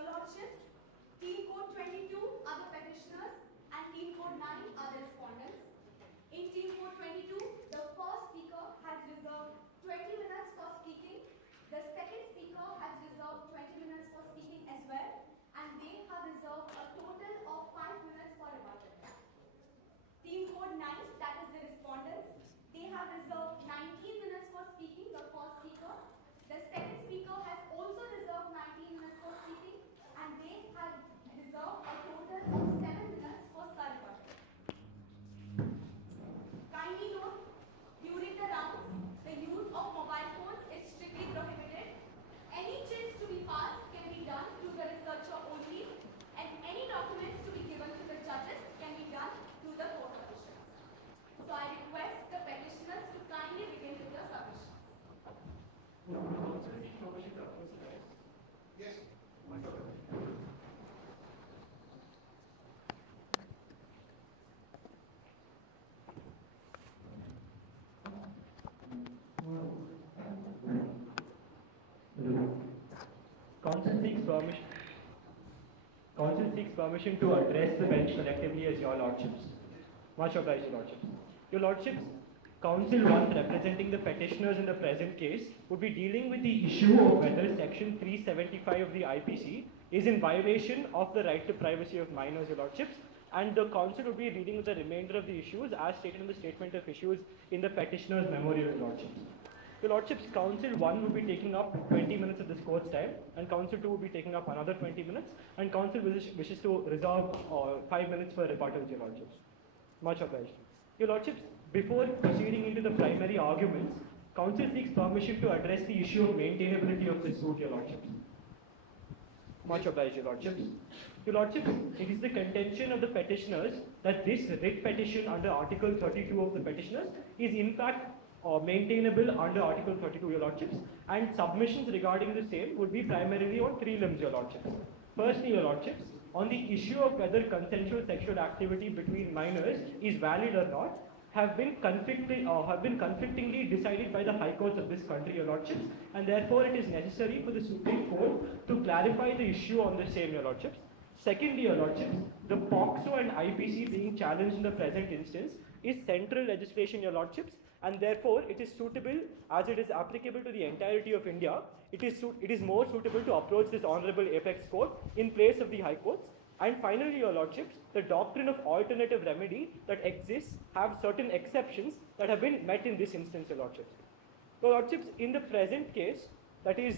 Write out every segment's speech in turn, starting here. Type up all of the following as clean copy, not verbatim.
Your Lordships, Team Code 22 are the petitioners and Team Code 9 are the respondents. In Team Code 22, the first speaker has reserved 20 minutes for speaking. The second speaker has reserved 20 minutes for speaking as well, and they have reserved a total of 5 minutes for rebuttal. Team Code 9, that is the respondents, they have reserved 19 minutes for speaking, the first speaker. The second speaker has also reserved 19 minutes for speaking, and they have reserved a total of 7 minutes for rebuttal. Kindly note, during the rounds, the use of mobile phones is strictly prohibited. Any checks to be passed can be done to the researcher only, and any documents to be given to the judges can be done to the court officials. So I request the petitioners to kindly begin with their submissions. Yes. Counsel seeks permission to address the bench collectively as Your Lordships. Much obliged, Your Lordships. Your Lordships, Counsel 1 representing the petitioners in the present case would be dealing with the issue of whether Section 375 of the IPC is in violation of the right to privacy of minors, Your Lordships, and the Counsel would be reading with the remainder of the issues as stated in the statement of issues in the petitioner's memorial, Your Lordships. Your Lordships, Counsel 1 will be taking up 20 minutes of this court's time, and Counsel 2 will be taking up another 20 minutes, and Counsel wishes to reserve 5 minutes for rebuttals, Your Lordships. Much obliged. Your Lordships, before proceeding into the primary arguments, Counsel seeks permission to address the issue of maintainability of this suit, Your Lordships. Much obliged, Your Lordships. Your Lordships, it is the contention of the petitioners that this writ petition under Article 32 of the petitioners is in fact maintainable under Article 32, Your Lordships, and submissions regarding the same would be primarily on 3 limbs, Your Lordships. Firstly, Your Lordships, on the issue of whether consensual sexual activity between minors is valid or not, have been conflictingly decided by the High Courts of this country, Your Lordships, and therefore it is necessary for the Supreme Court to clarify the issue on the same, Your Lordships. Secondly, Your Lordships, the POCSO and IPC being challenged in the present instance is central legislation, Your Lordships, and therefore it is suitable, as it is applicable to the entirety of India, it is more suitable to approach this Honorable Apex Court in place of the High Courts. And finally, Your Lordships, the doctrine of alternative remedy that exists have certain exceptions that have been met in this instance, Your Lordships. Your Lordships, in the present case, that is,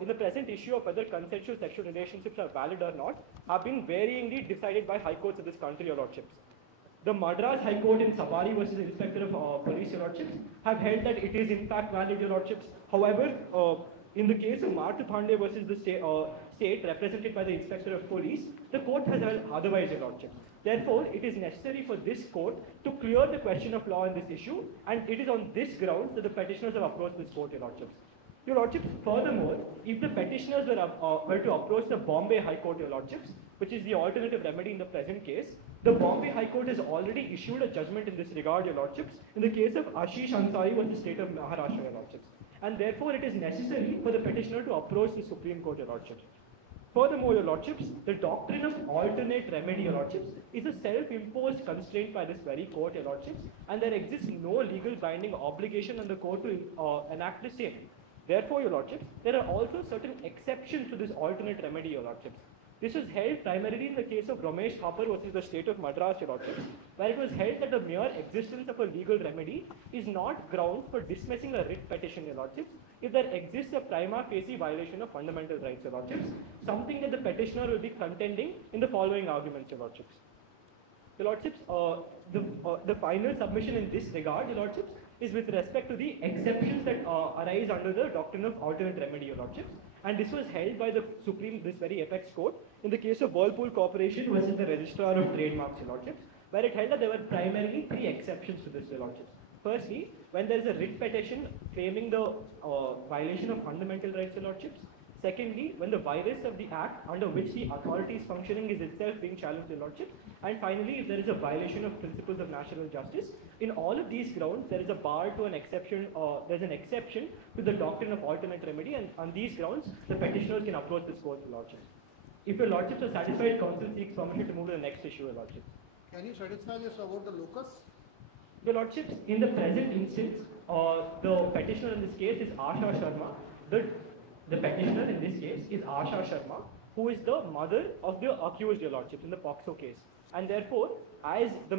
in the present issue of whether consensual sexual relationships are valid or not, have been varyingly decided by High Courts of this country, Your Lordships. The Madras High Court in Sabari versus Inspector of Police, Your Lordships, have held that it is in fact valid, Your Lordships. However, in the case of Martha Pandey versus the state represented by the Inspector of Police, the court has held otherwise, Your Lordships. Therefore, it is necessary for this court to clear the question of law in this issue, and it is on this grounds that the petitioners have approached this court, Your Lordships. Your Lordships, furthermore, if the petitioners were to approach the Bombay High Court, Your Lordships, which is the alternative remedy in the present case, the Bombay High Court has already issued a judgment in this regard, Your Lordships, in the case of Ashish Ansari versus the state of Maharashtra, Your Lordships. And therefore, it is necessary for the petitioner to approach the Supreme Court, Your Lordships. Furthermore, Your Lordships, the doctrine of alternate remedy, Your Lordships, is a self-imposed constraint by this very court, Your Lordships, and there exists no legal binding obligation on the court to enact the same. Therefore, Your Lordships, there are also certain exceptions to this alternate remedy, Your Lordships. This was held primarily in the case of Ramesh Thapar versus the state of Madras, Your Lordships, where it was held that the mere existence of a legal remedy is not ground for dismissing a writ petition, Your Lordships, if there exists a prima facie violation of fundamental rights, Your Lordships, something that the petitioner will be contending in the following arguments, Your Lordships. Your Lordships, the final submission in this regard, Your Lordships, is with respect to the exceptions that arise under the doctrine of alternate remedy, Your Lordships. And this was held by the this very apex court, in the case of Whirlpool Corporation versus the Registrar of Trademarks, Your Lordships, where it held that there were primarily 3 exceptions to this, Your Lordships. Firstly, when there is a writ petition claiming the violation of fundamental rights, Your Lordships. Secondly, when the virus of the act under which the authority is functioning is itself being challenged, Your Lordships. And finally, if there is a violation of principles of national justice, in all of these grounds, there is a bar to an exception, there's an exception to the doctrine of alternate remedy, and on these grounds, the petitioners can approach this court, Your Lordships. If your lordships are satisfied, council seeks permission to move to the next issue, your lordships. Can you satisfy us about the locus? Your lordships, in the present instance, the petitioner in this case is Asha Sharma. The petitioner in this case is Asha Sharma, who is the mother of the accused, your lordships, in the POXO case. And therefore, as the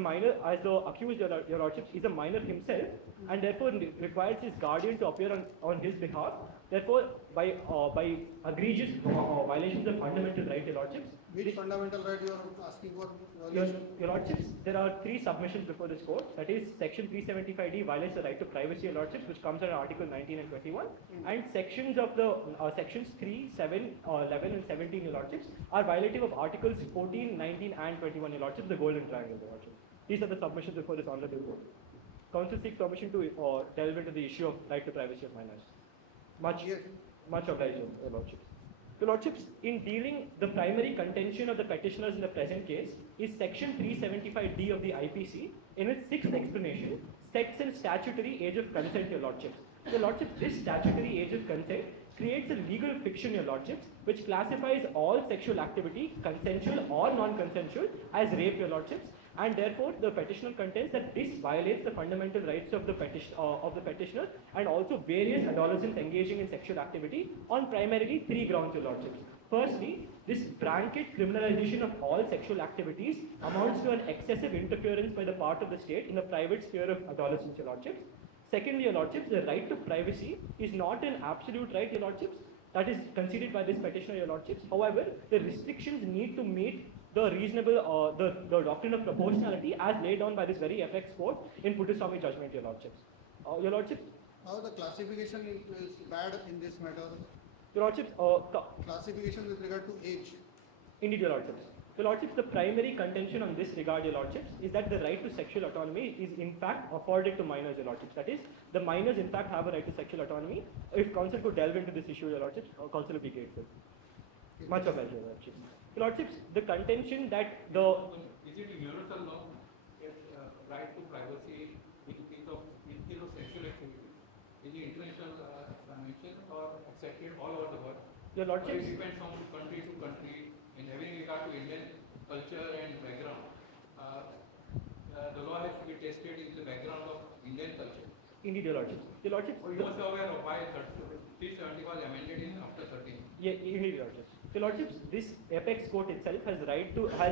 accused, your lordships, is a minor himself, and therefore requires his guardian to appear on his behalf. Therefore, by egregious violations of fundamental right, your lordships. Which fundamental right you are asking for? Your lordships, there are 3 submissions before this court. That is, section 375D violates the right to privacy, your lordships, which comes under Article 19 and 21, and sections of the sections 3, 7, 11, and 17, your lordships, are violative of Articles 14, 19, and 21, your lordships, the Golden Triangle, your lordships. These are the submissions before this honorable court. Council seeks permission to delve into the issue of right to privacy of minors. Much obliged, your lordships. Your lordships, in dealing the primary contention of the petitioners in the present case is section 375D of the IPC, in its 6th explanation, sets a statutory age of consent, your lordships. Your lordships, this statutory age of consent creates a legal fiction, your lordships, which classifies all sexual activity, consensual or non-consensual, as rape, your lordships, and therefore the petitioner contends that this violates the fundamental rights of the petitioner and also various adolescents engaging in sexual activity on primarily 3 grounds, your lordships. Firstly, this blanket criminalization of all sexual activities amounts to an excessive interference by the part of the state in the private sphere of adolescents, your lordships. Secondly, your lordships, the right to privacy is not an absolute right, your lordships, that is conceded by this petitioner, your lordships. However, the restrictions need to meet the reasonable, the doctrine of proportionality as laid down by this very apex court in Puttaswamy judgment, your lordships. Your lordships. How the classification is bad in this matter? Your lordships. Classification with regard to age. Indeed, your lordships. Your lordships, the primary contention on this regard, your lordships, is that the right to sexual autonomy is in fact afforded to minors, your lordships. That is, the minors in fact have a right to sexual autonomy. If council could delve into this issue, your lordships, council would be grateful. Much obliged, your lordships. Your lordships, the contention that the... Is it a universal law, right to privacy in case of sexual activity? Is it international convention or accepted all over the world? Your lordships... It depends on country to country. In having regard to Indian culture and background, the law has to be tested in the background of Indian culture. Indeed, your lordships. Your lordships... You must be aware of why 370 was amended in after 13. Yeah, indeed, your lordships. Your lordships, this apex court itself has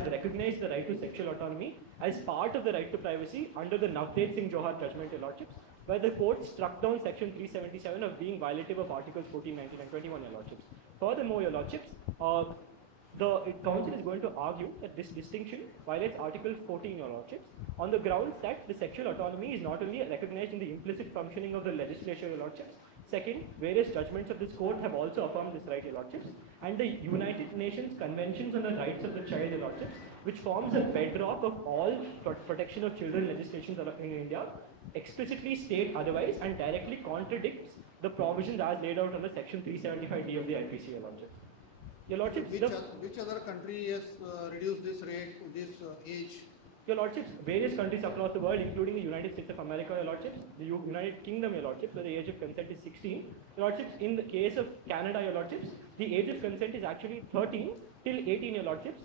recognized the right to sexual autonomy as part of the right to privacy under the Navdev Singh Johar judgment, your lordships, where the court struck down section 377 of being violative of articles 14, 19 and 21, your lordships. Furthermore, your lordships, the council is going to argue that this distinction violates article 14, your lordships, on the grounds that the sexual autonomy is not only recognized in the implicit functioning of the legislature, your lordships. Second, various judgments of this court have also affirmed this right, your lordships, and the United Nations Conventions on the Rights of the Child, your lordships, which forms a bedrock of all protection of children legislations in India, explicitly state otherwise and directly contradicts the provisions as laid out under section 375D of the IPC, your lordships. Your lordships, which other country has reduced this rate, this age? Your lordships, various countries across the world, including the United States of America, your lordships, the United Kingdom, your lordships, where the age of consent is 16. Your lordships, in the case of Canada, your lordships, the age of consent is actually 13 till 18, your lordships.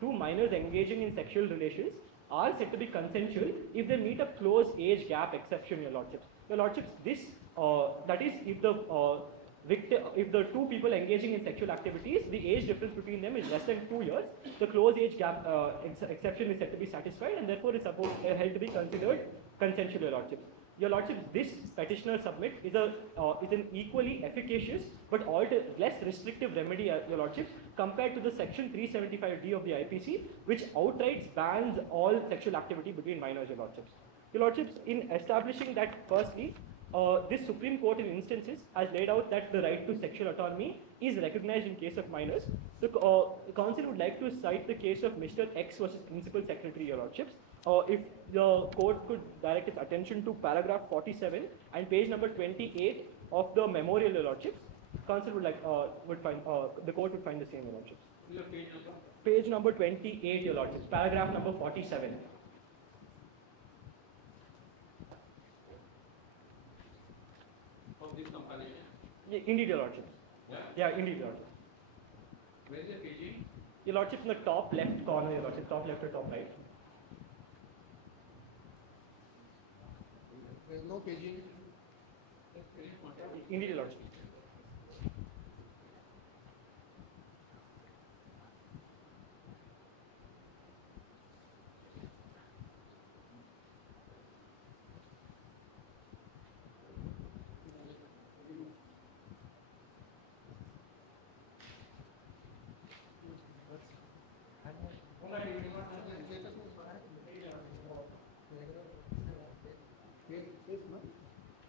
Two minors engaging in sexual relations are said to be consensual if they meet a close age gap exception, your lordships. Your lordships, this, that is, if the two people engaging in sexual activities, the age difference between them is less than 2 years, the close age gap exception is said to be satisfied and therefore is held to be considered consensual, your lordships. Your lordships, this petitioner submit is an equally efficacious but less restrictive remedy, your lordships, compared to the section 375D of the IPC, which outright bans all sexual activity between minors, your lordships. Your lordships, in establishing that, firstly, this Supreme Court in instances has laid out that the right to sexual autonomy is recognized in case of minors. The council would like to cite the case of Mr. X versus Principal Secretary, your lordships. If the court could direct its attention to paragraph 47 and page number 28 of the memorial, your lordships, council would find the court would find the same, your lordships. Page number 28, your lordships, paragraph number 47. Of this compilation? Yeah, indeed, your lordships. Yeah. Yeah, indeed, your lordships. Where is the paging? Your Lordship, in the top left corner, Your Lordship, top left or top right. There is no paging. Indeed, Your Lordship.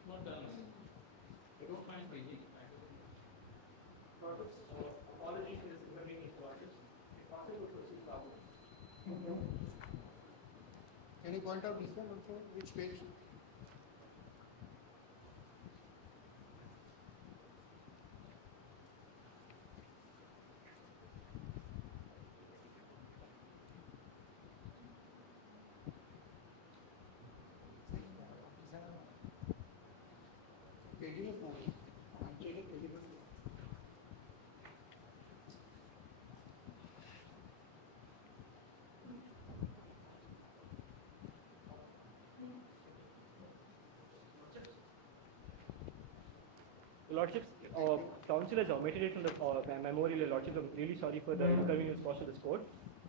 Not done. I don't find paging. Apologies for this inconvenience, Your Lordship. If possible, proceed forward. Can you point out this one also? Which page? Paging is not. I'm checking paging. Your Lordships, Council has omitted it from the memorial, Your Lordships. I'm really sorry for the inconvenience caused to this court.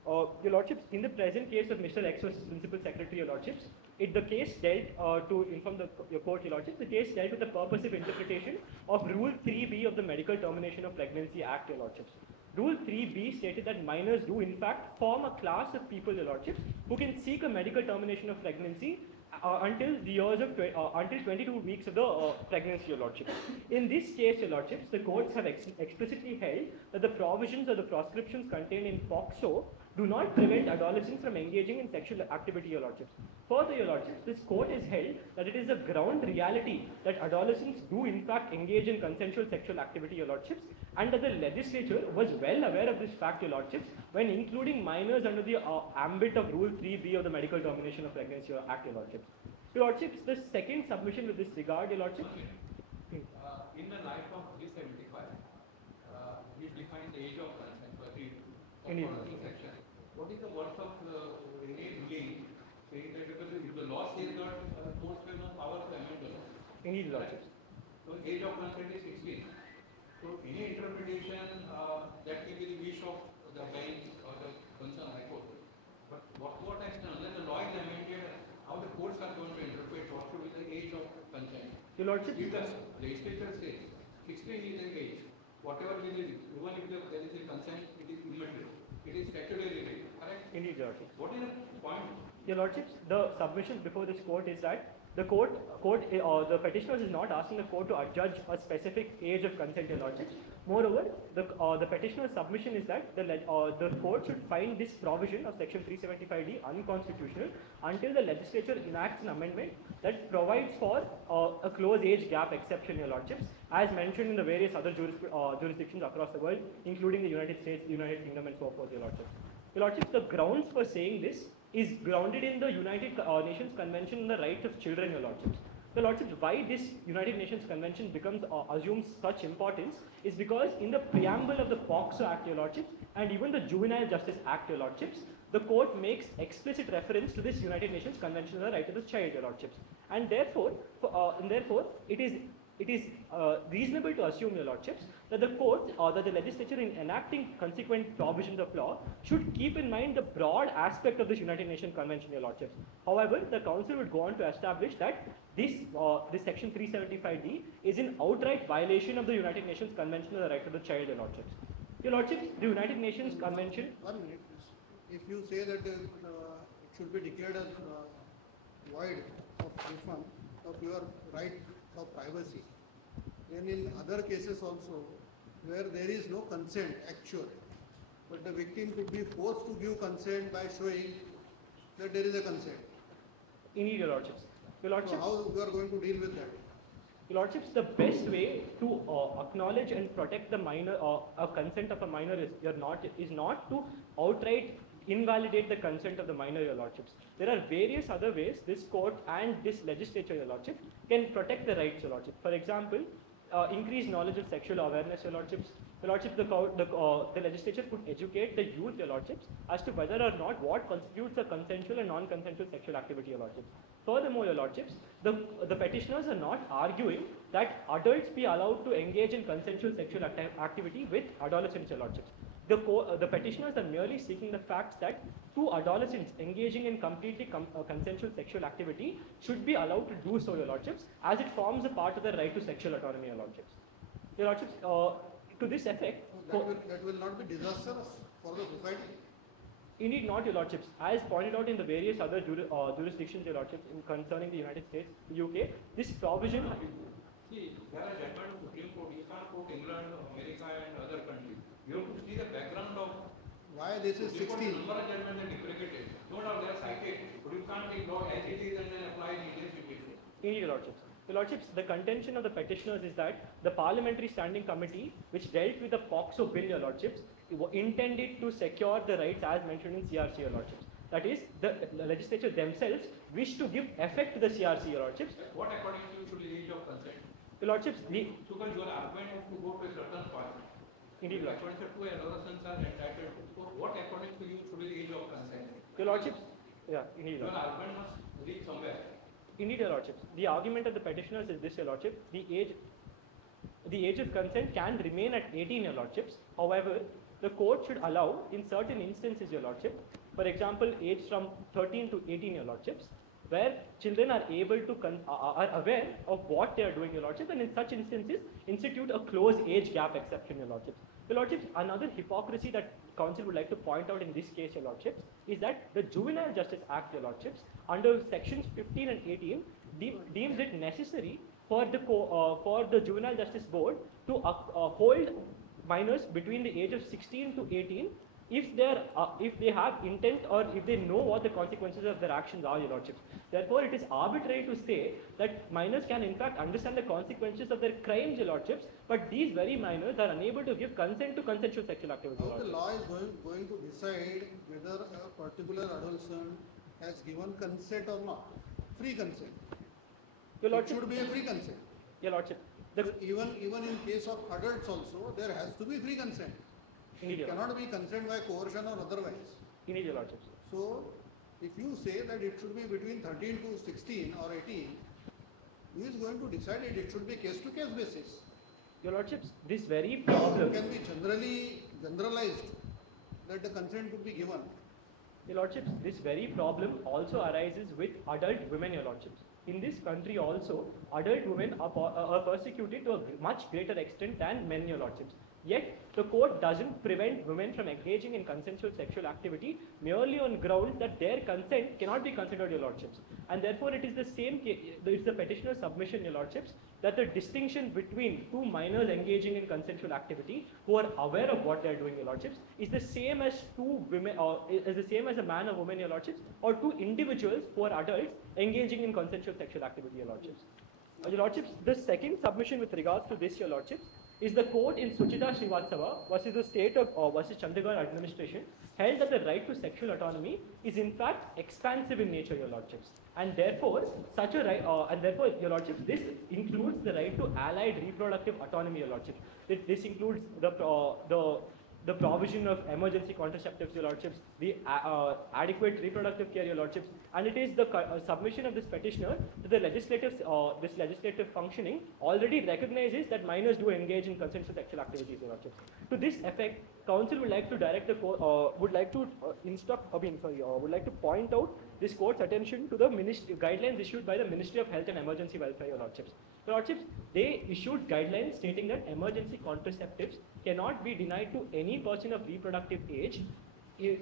Your Lordships, in the present case of Mr. X versus Principal Secretary, Your Lordships, the case dealt, to inform your court, Your Lordships, the case dealt with the purposive interpretation of Rule 3B of the Medical Termination of Pregnancy Act, Your Lordships. Rule 3B stated that minors do in fact form a class of people, Your Lordships, who can seek a medical termination of pregnancy until the years of until 22 weeks of the pregnancy, Your Lordship. In this case, Your Lordships, the courts have explicitly held that the provisions or the proscriptions contained in POCSO do not prevent adolescents from engaging in sexual activity, Your Lordships. Further, Your Lordships, this court has held that it is a ground reality that adolescents do in fact engage in consensual sexual activity, Your Lordships, and that the legislature was well aware of this fact, Your Lordships, when including minors under the ambit of Rule 3B of the Medical Termination of Pregnancy Act, Your Lordships. Your Lordships, the second submission with this regard, Your Lordships. In the light of 375, we define the age of consent for the section. What is the worth of any ruling saying that because if the law says that courts have no power to amend the law? Indeed, Lordships. So age of consent is 16. So any interpretation that may be the wish of the bench or the concerned high court. But what has done, unless the law is amended, how the courts are going to interpret what should be the age of consent? Your Lordship. If the legislature says 16 is the age, whatever will be, even if there is a consent, it is immaterial. It is statutory right, correct? Indeed, Your Lordship. What is the point? Your Lordships, the submission before this court is that the the petitioner is not asking the court to adjudge a specific age of consent, Your Lordships. Moreover, the petitioner's submission is that the court should find this provision of Section 375D unconstitutional until the legislature enacts an amendment that provides for a close age gap exception, Your Lordships, as mentioned in the various other jurisdictions across the world, including the United States, United Kingdom, and so forth, Your Lordships. Your Lordships, the grounds for saying this is grounded in the United Nations Convention on the Rights of Children, Your Lordships. Your Lordships, why this United Nations Convention assumes such importance is because in the preamble of the POCSO Act, Your Lordships, and even the Juvenile Justice Act, Your Lordships, the court makes explicit reference to this United Nations Convention on the Right of the Child, Your Lordships. And therefore, it is reasonable to assume, Your Lordships, that the court or that the legislature in enacting consequent provisions of law should keep in mind the broad aspect of this United Nations Convention, Your Lordships. However, the Council would go on to establish that this Section 375D is in outright violation of the United Nations Convention on the Right of the Child, Your Lordships. Your Lordships, the United Nations Convention... 1 minute. If you say that it should be declared as void of this one, of your right of privacy, then in other cases also, where there is no consent actual, but the victim could be forced to give consent by showing that there is a consent. Indeed, Your Lordships. Your Lordships, So how you are going to deal with that? Your Lordships, the best way to acknowledge and protect the minor, a consent of a minor is not to outright invalidate the consent of the minor, Your Lordships. There are various other ways this court and this legislature, Your Lordship, can protect the rights, Your Lordship. For example, increased knowledge of sexual awareness, your lordships. Your lordships, the legislature could educate the youth, your lordships, as to whether or not what constitutes a consensual and non-consensual sexual activity, your lordships. Furthermore, your lordships, the petitioners are not arguing that adults be allowed to engage in consensual sexual activity with adolescents, your lordships. The petitioners are merely seeking the facts that two adolescents engaging in completely consensual sexual activity should be allowed to do so, your lordships, as it forms a part of the right to sexual autonomy, your lordships. Your lordships, to this effect, that will not be disastrous for the society. Indeed not, your lordships. As pointed out in the various other jurisdictions, your lordships, concerning the United States, the UK, this provision... See, there are judgments of Supreme Court. You can't quote England, America and other countries. You have to see the background of why this is 16. Number of judgments are deprecated. No doubt they are cited, but you can't take law as it is and then apply in Indian situation. Indeed, your lordships. Your lordships, the contention of the petitioners is that the Parliamentary Standing Committee, which dealt with the POXO bill, your lordships, intended to secure the rights as mentioned in CRC, your lordships. That is, the legislature themselves wish to give effect to the CRC, your lordships. What according to you should be the age of consent? Your lordships, because your argument is to go to a certain point. Indeed, your lordships. According to adolescents are entitled to. So what according to you should be the age of consent? Your lordships, yeah, indeed. Your argument must reach somewhere. Indeed, your lordships. The argument of the petitioners is this, your lordship. The age of consent can remain at 18, your lordships. However, the court should allow, in certain instances, your lordship, for example, age from 13 to 18, your lordships, where children are able to are aware of what they are doing, your lordship, and in such instances, institute a close age gap exception, your lordships. Your lordships, another hypocrisy that council would like to point out in this case, your lordships, is that the Juvenile Justice Act, your lordships, under sections 15 and 18, deems it necessary for the Juvenile Justice Board to hold minors between the age of 16 to 18 if they have intent or if they know what the consequences of their actions are, your lordships. Therefore, it is arbitrary to say that minors can in fact understand the consequences of their crimes, your lordships, but these very minors are unable to give consent to consensual sexual activity. How the law is going to decide whether a particular adolescent has given consent or not? Free consent. Your lordship, it should be a free consent. Your lordship. Even in case of adults also, there has to be free consent. It cannot be consent by coercion or otherwise. Indeed, your lordship. So, if you say that it should be between 13 to 16 or 18, who is going to decide it? It should be case-to-case basis. Your lordships, this very problem... It can be generalized that the consent could be given. Your lordships, this very problem also arises with adult women, your lordships. In this country also, adult women are persecuted to a much greater extent than men, your lordships. Yet, the court doesn't prevent women from engaging in consensual sexual activity merely on grounds that their consent cannot be considered, your lordships. And therefore, it is the same case, it's the petitioner's submission, your lordships, that the distinction between two minors engaging in consensual activity who are aware of what they are doing, your lordships, is the same as two women, or is the same as a man or woman, your lordships, or two individuals who are adults engaging in consensual sexual activity, your lordships. Your lordships, the second submission with regards to this, your lordships, is the court in Suchita Srivatsava versus the state of versus Chandigarh administration held that the right to sexual autonomy is in fact expansive in nature, your lordships, and therefore such a right your lordships, this includes the right to allied reproductive autonomy, your lordships. This includes the provision of emergency contraceptives, your lordships, the adequate reproductive care, your lordships, and it is the submission of this petitioner to the this legislative functioning already recognizes that minors do engage in consensual sexual activities, your lordships. To this effect, council would like to direct the court, would like to point out this court's attention to the guidelines issued by the Ministry of Health and Emergency Welfare, your lordships. Your lordships, they issued guidelines stating that emergency contraceptives cannot be denied to any person of reproductive age, your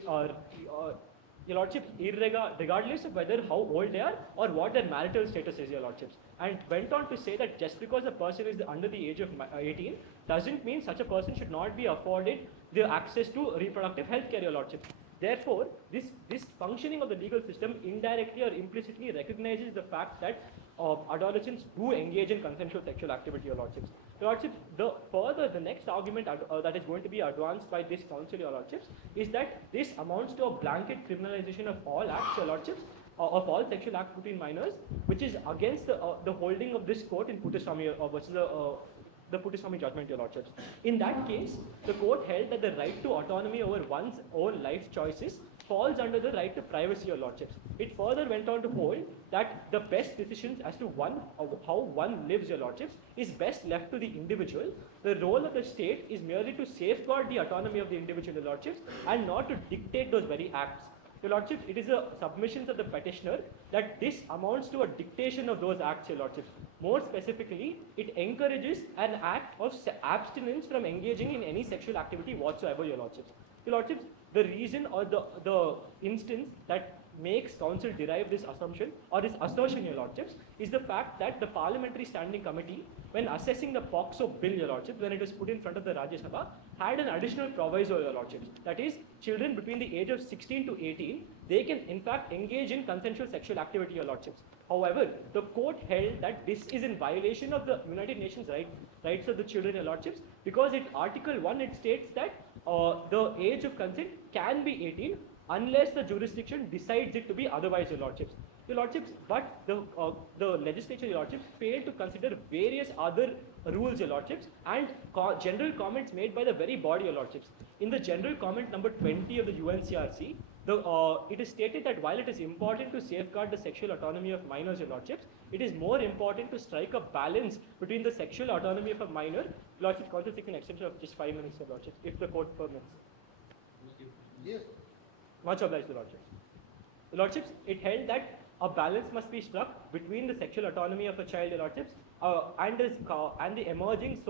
lordships, regardless of whether how old they are or what their marital status is, your lordships. And went on to say that just because a person is under the age of 18 doesn't mean such a person should not be afforded the access to reproductive health care, your lordships. Therefore, this functioning of the legal system indirectly or implicitly recognizes the fact that adolescents do engage in consensual sexual activity, your lordships. Your lordships, the next argument that is going to be advanced by this council, your lordships, is that this amounts to a blanket criminalization of all acts, your lordships, of all sexual acts between minors, which is against the holding of this court in Puttaswamy versus the Puttaswamy judgment, your lordships. In that case, the court held that the right to autonomy over one's own life choices falls under the right to privacy, your lordships. It further went on to hold that the best decisions as to how one lives, your lordships, is best left to the individual. The role of the state is merely to safeguard the autonomy of the individual, your lordships, and not to dictate those very acts. Your lordships, it is a submission of the petitioner that this amounts to a dictation of those acts, your lordships. More specifically, it encourages an act of abstinence from engaging in any sexual activity whatsoever, your lordships. Your lordships, the reason or the instance that makes council derive this assumption or this assertion, your lordships, is the fact that the Parliamentary Standing Committee, when assessing the POXO bill, your lordships, when it was put in front of the Rajya Sabha, had an additional proviso, your lordships. That is, children between the age of 16 to 18, they can in fact engage in consensual sexual activity, your lordships. However, the court held that this is in violation of the United Nations rights of the children, your lordships, because in Article 1 it states that the age of consent can be 18 unless the jurisdiction decides it to be otherwise, your lordships. Your lordships, but the legislature, your lordships, failed to consider various other rules, your lordships, and general comments made by the very body, your lordships. In the general comment number 20 of the UNCRC, it is stated that while it is important to safeguard the sexual autonomy of minors, your lordships, it is more important to strike a balance between the sexual autonomy of a minor. Lordships, council seeks an extension of just 5 minutes, your lordships, if the court permits. Yes. Much obliged, your lordships. Your lordships, it held that a balance must be struck between the sexual autonomy of a child, your lordships, and the emerging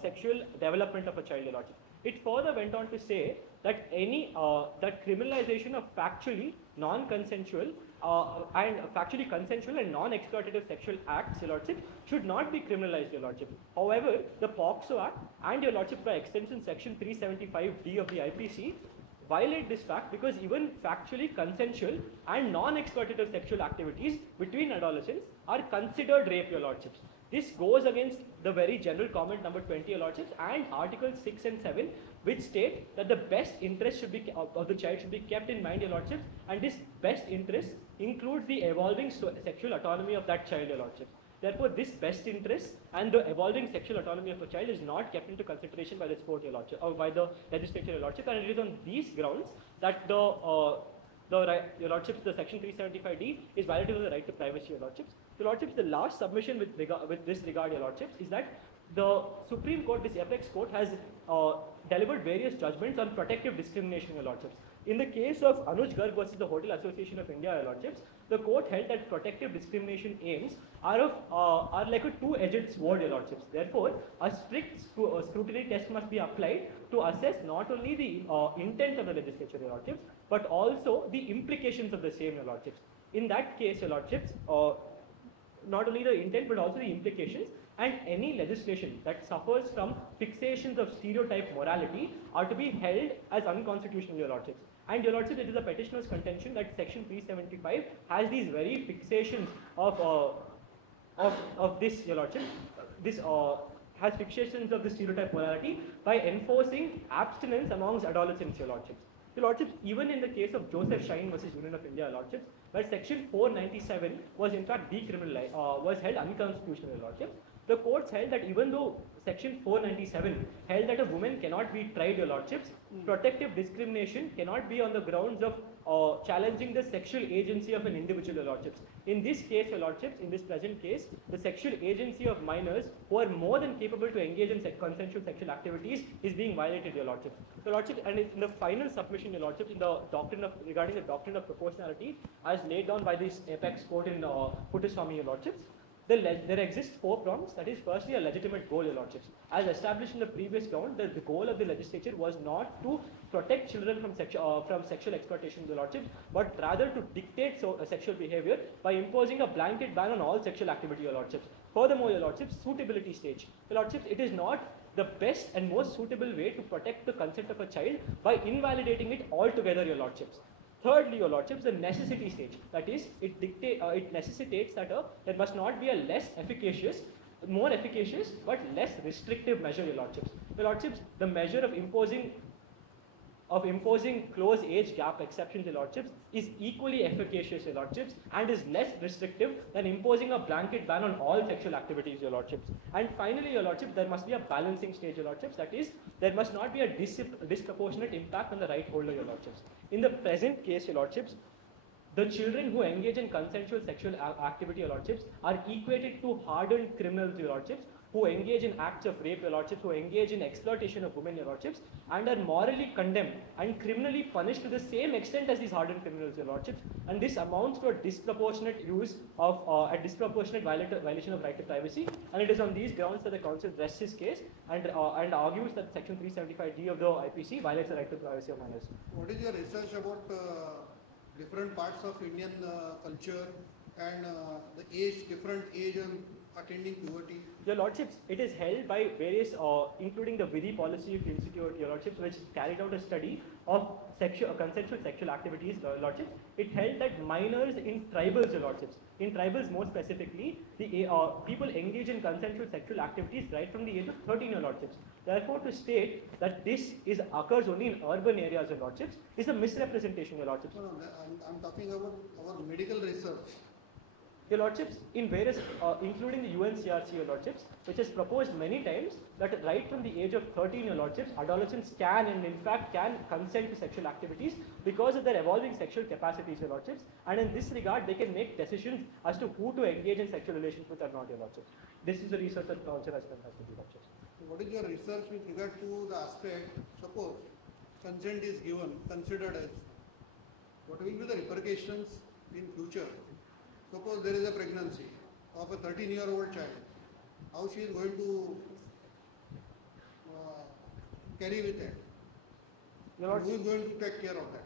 sexual development of a child, your lordships. It further went on to say that that criminalization of factually non-consensual factually consensual and non-exploitative sexual acts, your lordship, should not be criminalized, your lordship. However, the POXO Act and, your lordship, by extension section 375D of the IPC violate this fact, because even factually consensual and non-exploitative sexual activities between adolescents are considered rape, your lordships. This goes against the very general comment number 20, your lordships, and Articles 6 and 7, which state that the best interest should be of the child should be kept in mind, your lordships, and this best interest includes the evolving sexual autonomy of that child, your lordships. Therefore, this best interest and the evolving sexual autonomy of a child is not kept into consideration by the court, your lordship, or by the legislature, your lordship, and it is on these grounds that your lordships, the section 375D is violative of the right to privacy, your lordships. Your lordships, the last submission with this regard, your lordships, is that the Supreme Court, this apex court, has delivered various judgments on protective discrimination, your lordships. In the case of Anuj Garg versus the Hotel Association of India, your lordships, the court held that protective discrimination aims are like a two-edged sword, your lordships. Therefore, a strict scrutiny test must be applied to assess not only the intent of the legislature, your lordships, but also the implications of the same, your lordships. In that case, your lordships, not only the intent but also the implications, and any legislation that suffers from fixations of stereotype morality are to be held as unconstitutional, your lordships. And, your lordship, it is the petitioner's contention that section 375 has these very fixations of this, your lordship. This has fixations of the stereotype morality by enforcing abstinence amongst adolescents, your lordships. Your lordships, even in the case of Joseph Shine versus Union of India, your lordships, where section 497 was in fact decriminalized, was held unconstitutional, your lordships. The courts held that even though section 497 held that a woman cannot be tried, your lordships, protective discrimination cannot be on the grounds of challenging the sexual agency of an individual, your lordships. In this case, your lordships, in this present case, the sexual agency of minors who are more than capable to engage in consensual sexual activities is being violated, your lordships. Your lordships, and in the final submission, your lordships, in the doctrine of regarding the doctrine of proportionality, as laid down by this apex court in Puttaswamy, your lordships, there exist 4 prongs. That is, firstly, a legitimate goal, your lordships. As established in the previous ground, the goal of the legislature was not to protect children from sexual exploitation, your lordships, but rather to dictate sexual behavior by imposing a blanket ban on all sexual activity, your lordships. Furthermore, your lordships, suitability stage. Your lordships, it is not the best and most suitable way to protect the consent of a child by invalidating it altogether, your lordships. Thirdly, your lordships, the necessity stage. That is, it necessitates that there must not be a more efficacious, but less restrictive measure, your lordships. Your lordships, the measure of imposing of imposing close age gap exceptions, Your Lordships, is equally efficacious, Your Lordships, and is less restrictive than imposing a blanket ban on all sexual activities, Your Lordships. And finally, Your Lordships, there must be a balancing stage, Your Lordships, that is, there must not be a disproportionate impact on the right holder, Your Lordships. In the present case, Your Lordships, the children who engage in consensual sexual activity, Your Lordships, are equated to hardened criminals, Your Lordships, who engage in acts of rape, Your Lordships, who engage in exploitation of women, Your Lordships, and are morally condemned and criminally punished to the same extent as these hardened criminals, Your Lordships. And this amounts to a disproportionate use of a disproportionate violation of right to privacy. And it is on these grounds that the Council rests his case and argues that Section 375D of the IPC violates the right to privacy of minors. What is your research about different parts of Indian culture and the age, different age and attending puberty? Your Lordships, it is held by various, including the Vidhi Policy Institute, Your Lordships, which carried out a study of consensual sexual activities, Your Lordships. It held that minors in tribals, Your Lordships, in tribals more specifically, the people engage in consensual sexual activities right from the age of 13, Your Lordships. Therefore, to state that this occurs only in urban areas, Your Lordships, is a misrepresentation, Your Lordships. No, I'm talking about our medical research. Your Lordships, in various, including the UNCRC, Your Lordships, which has proposed many times that right from the age of 13, Your Lordships, adolescents can and in fact can consent to sexual activities because of their evolving sexual capacities, Your Lordships, and in this regard, they can make decisions as to who to engage in sexual relations with or not, Your Lordships. This is the research that the Council has done, Your Lordships. What is your research with regard to the aspect, suppose consent is given, considered as, what will be the repercussions in future? Suppose there is a pregnancy of a 13-year-old child, how she is going to carry with it? Who is going to take care of that?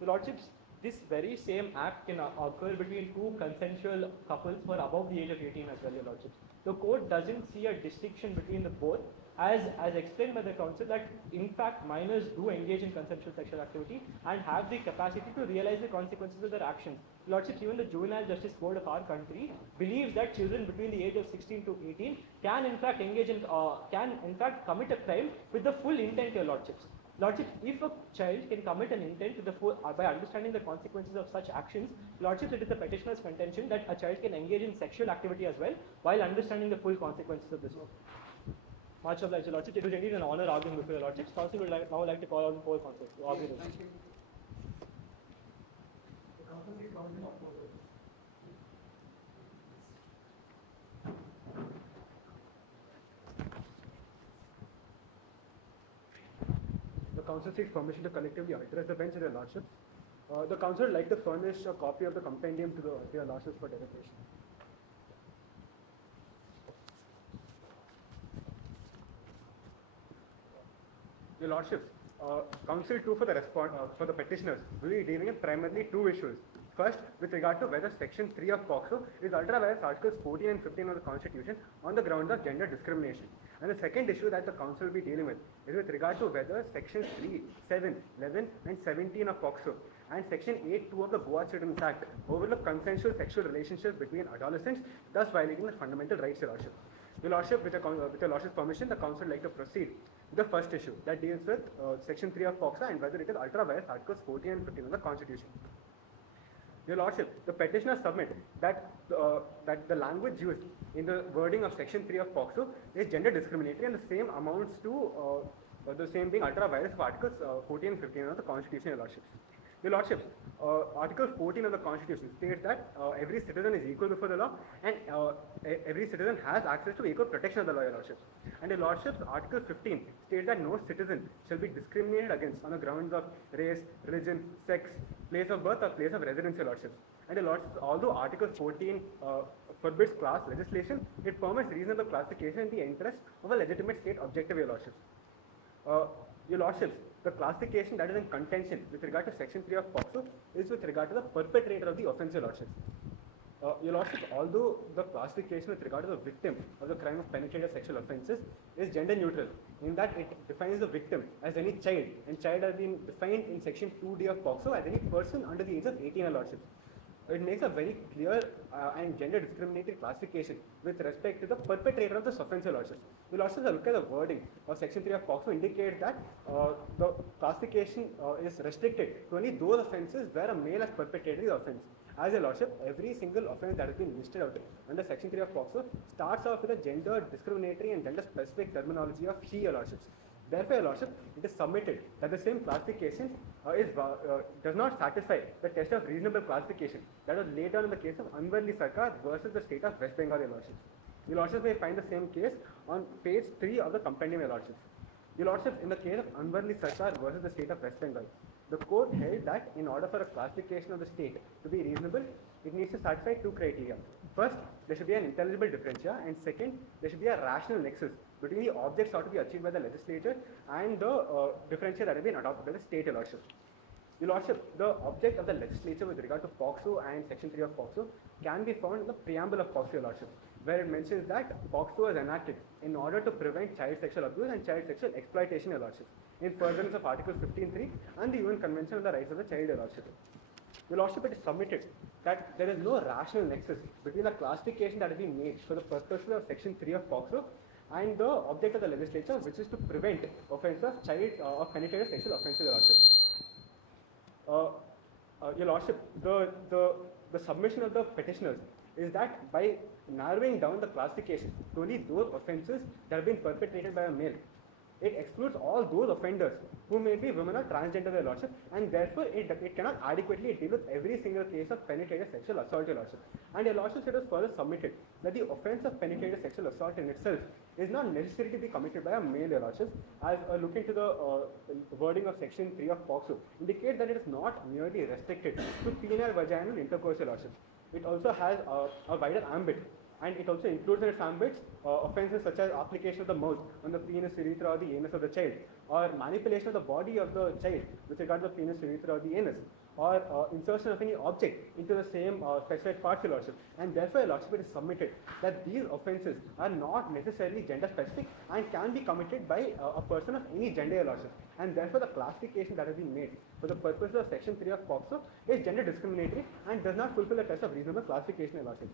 Your Lordships, this very same act can occur between two consensual couples for above the age of 18 as well, Your Lordships. The court doesn't see a distinction between the both, as explained by the Council, that in fact minors do engage in consensual sexual activity and have the capacity to realize the consequences of their actions. Lordships, even the Juvenile Justice Code of our country believes that children between the age of 16 to 18 can in fact engage in, can in fact commit a crime with the full intent, Your Lordships. Lordships, if a child can commit an intent with the full, by understanding the consequences of such actions, Lordships, it is the petitioner's contention that a child can engage in sexual activity as well while understanding the full consequences of this. Much obliged, Your Lordships. It was indeed an honor arguing before Your Lordships. Council would now like to call on the whole council to argue this. Thank you. The Council seeks permission to collectively address the bench of Your Lordships. The Council would like to furnish a copy of the compendium to Your Lordships for deliberation. Your Lordships, Council 2 for the petitioners will be dealing with primarily two issues. First, with regard to whether Section 3 of POCSO is ultra-vires Articles 14 and 15 of the Constitution on the grounds of gender discrimination. And the second issue that the Council will be dealing with is with regard to whether Sections 3, 7, 11 and 17 of POCSO and Section 8.2 of the Goa Children's Act overlook consensual sexual relationships between adolescents, thus violating their fundamental rights, Your Lordship. Your Lordship, with Your Lordship's permission, the Council would like to proceed with the first issue that deals with Section 3 of POCSO and whether it is ultra-vires Articles 14 and 15 of the Constitution. Your Lordship, the petitioners submit that the language used in the wording of Section 3 of POCSO is gender discriminatory, and the same amounts to the same being ultra-vires of Articles 14 and 15 of the Constitution, Your Lordships. Your Lordships, Article 14 of the Constitution states that every citizen is equal before the law and every citizen has access to equal protection of the law, Your Lordships. And Your Lordships, Article 15 states that no citizen shall be discriminated against on the grounds of race, religion, sex, place of birth or place of residence, Your Lordships. And Your Lordships, although Article 14 forbids class legislation, it permits reasonable classification in the interest of a legitimate state objective, Your Lordships. Your Lordships, the classification that is in contention with regard to Section 3 of POCSO is with regard to the perpetrator of the offence, Your Lordships. Your Lordships, although the classification with regard to the victim of the crime of penetrative sexual offences is gender neutral, in that it defines the victim as any child, and child has been defined in Section 2D of POCSO as any person under the age of 18, Your Lordships. it makes a very clear and gender discriminatory classification with respect to the perpetrator of this offence, Your Lordship. Your Lordship, look at the wording of Section 3 of POCSO indicates that the classification is restricted to only those offences where a male has perpetrated the offence. As Your Lordship, every single offence that has been listed out under Section 3 of POCSO starts off with a gender discriminatory and gender specific terminology of he, Your Lordships. Therefore, Your Lordship, it is submitted that the same classification does not satisfy the test of reasonable classification that was laid down in the case of Anvarli Sarkar versus the state of West Bengal, Your Lordship. Your Lordship may find the same case on page 3 of the compendium, Your Lordship. Your Lordship, in the case of Anvarli Sarkar versus the state of West Bengal, the court held that in order for a classification of the state to be reasonable, it needs to satisfy two criteria. First, there should be an intelligible differentia, and second, there should be a rational nexus between the objects sought to be achieved by the legislature and the differentia that have been adopted by the state, Your Lordship. Your Lordship, the object of the legislature with regard to POCSO and Section 3 of POCSO can be found in the preamble of POCSO, Your Lordship, where it mentions that POCSO is enacted in order to prevent child sexual abuse and child sexual exploitation, Your Lordship, in furtherance of Article 15.3 and the UN Convention on the Rights of the Child, Your Lordship. Your Lordship, it is submitted that there is no rational nexus between the classification that has been made for the purposes of Section 3 of POCSO and the object of the legislature, which is to prevent offences of penetrative sexual offences, Your Lordship. Your Lordship, the submission of the petitioners is that by narrowing down the classification to only those offences that have been perpetrated by a male, it excludes all those offenders who may be women or transgender, Your Lordship, and therefore it cannot adequately deal with every single case of penetrative sexual assault, Your Lordship. And Your Lordship, it was further submitted that the offence of penetrative sexual assault in itself is not necessary to be committed by a male, Your Lordship, as looking to the wording of Section 3 of POCSO indicates that it is not merely restricted to penile vaginal intercourse, Your Lordship. It also has a wider ambit, and it also includes in its ambits offences such as application of the mouth on the penis, urethra or the anus of the child, or manipulation of the body of the child with regard to the penis, urethra or the anus, or insertion of any object into the same specified parts, Your Lordship. And therefore, Your Lordship, it is submitted that these offences are not necessarily gender specific and can be committed by a person of any gender, Your Lordship. And therefore, the classification that has been made for the purposes of Section 3 of POCSO is gender discriminatory and does not fulfill the test of reasonable classification, Your Lordship.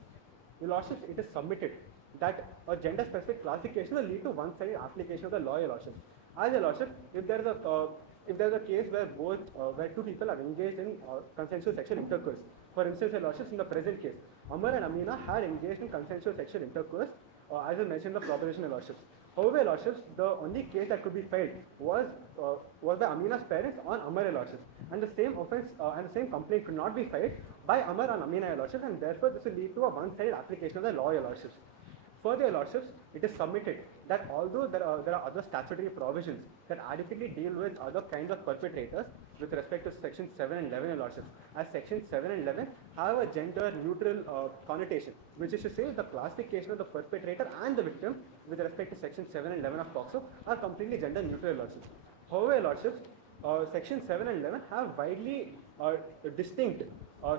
Your Lordship, it is submitted that a gender specific classification will lead to one-sided application of the law, Your Lordship. As Your Lordship, if there is a case where two people are engaged in consensual sexual intercourse, for instance, Your Lordship, in the present case, Amar and Amina had engaged in consensual sexual intercourse, as I mentioned in the proposition, Your Lordship. However, Your Lordships, the only case that could be filed was by Amina's parents on Amar, Your Lordships, and the same offence and the same complaint could not be filed by Amar on Amina, Your Lordships, and therefore this will lead to a one-sided application of the law, Your Lordships. Further, Your Lordships, it is submitted that although there are other statutory provisions that adequately deal with other kinds of perpetrators with respect to Section 7 and 11, Your Lordships, as Section 7 and 11 have a gender-neutral connotation, which is to say the classification of the perpetrator and the victim with respect to Section 7 and 11 of POCSO are completely gender-neutral, Your Lordships. However, Your Lordships, Section 7 and 11 have widely distinct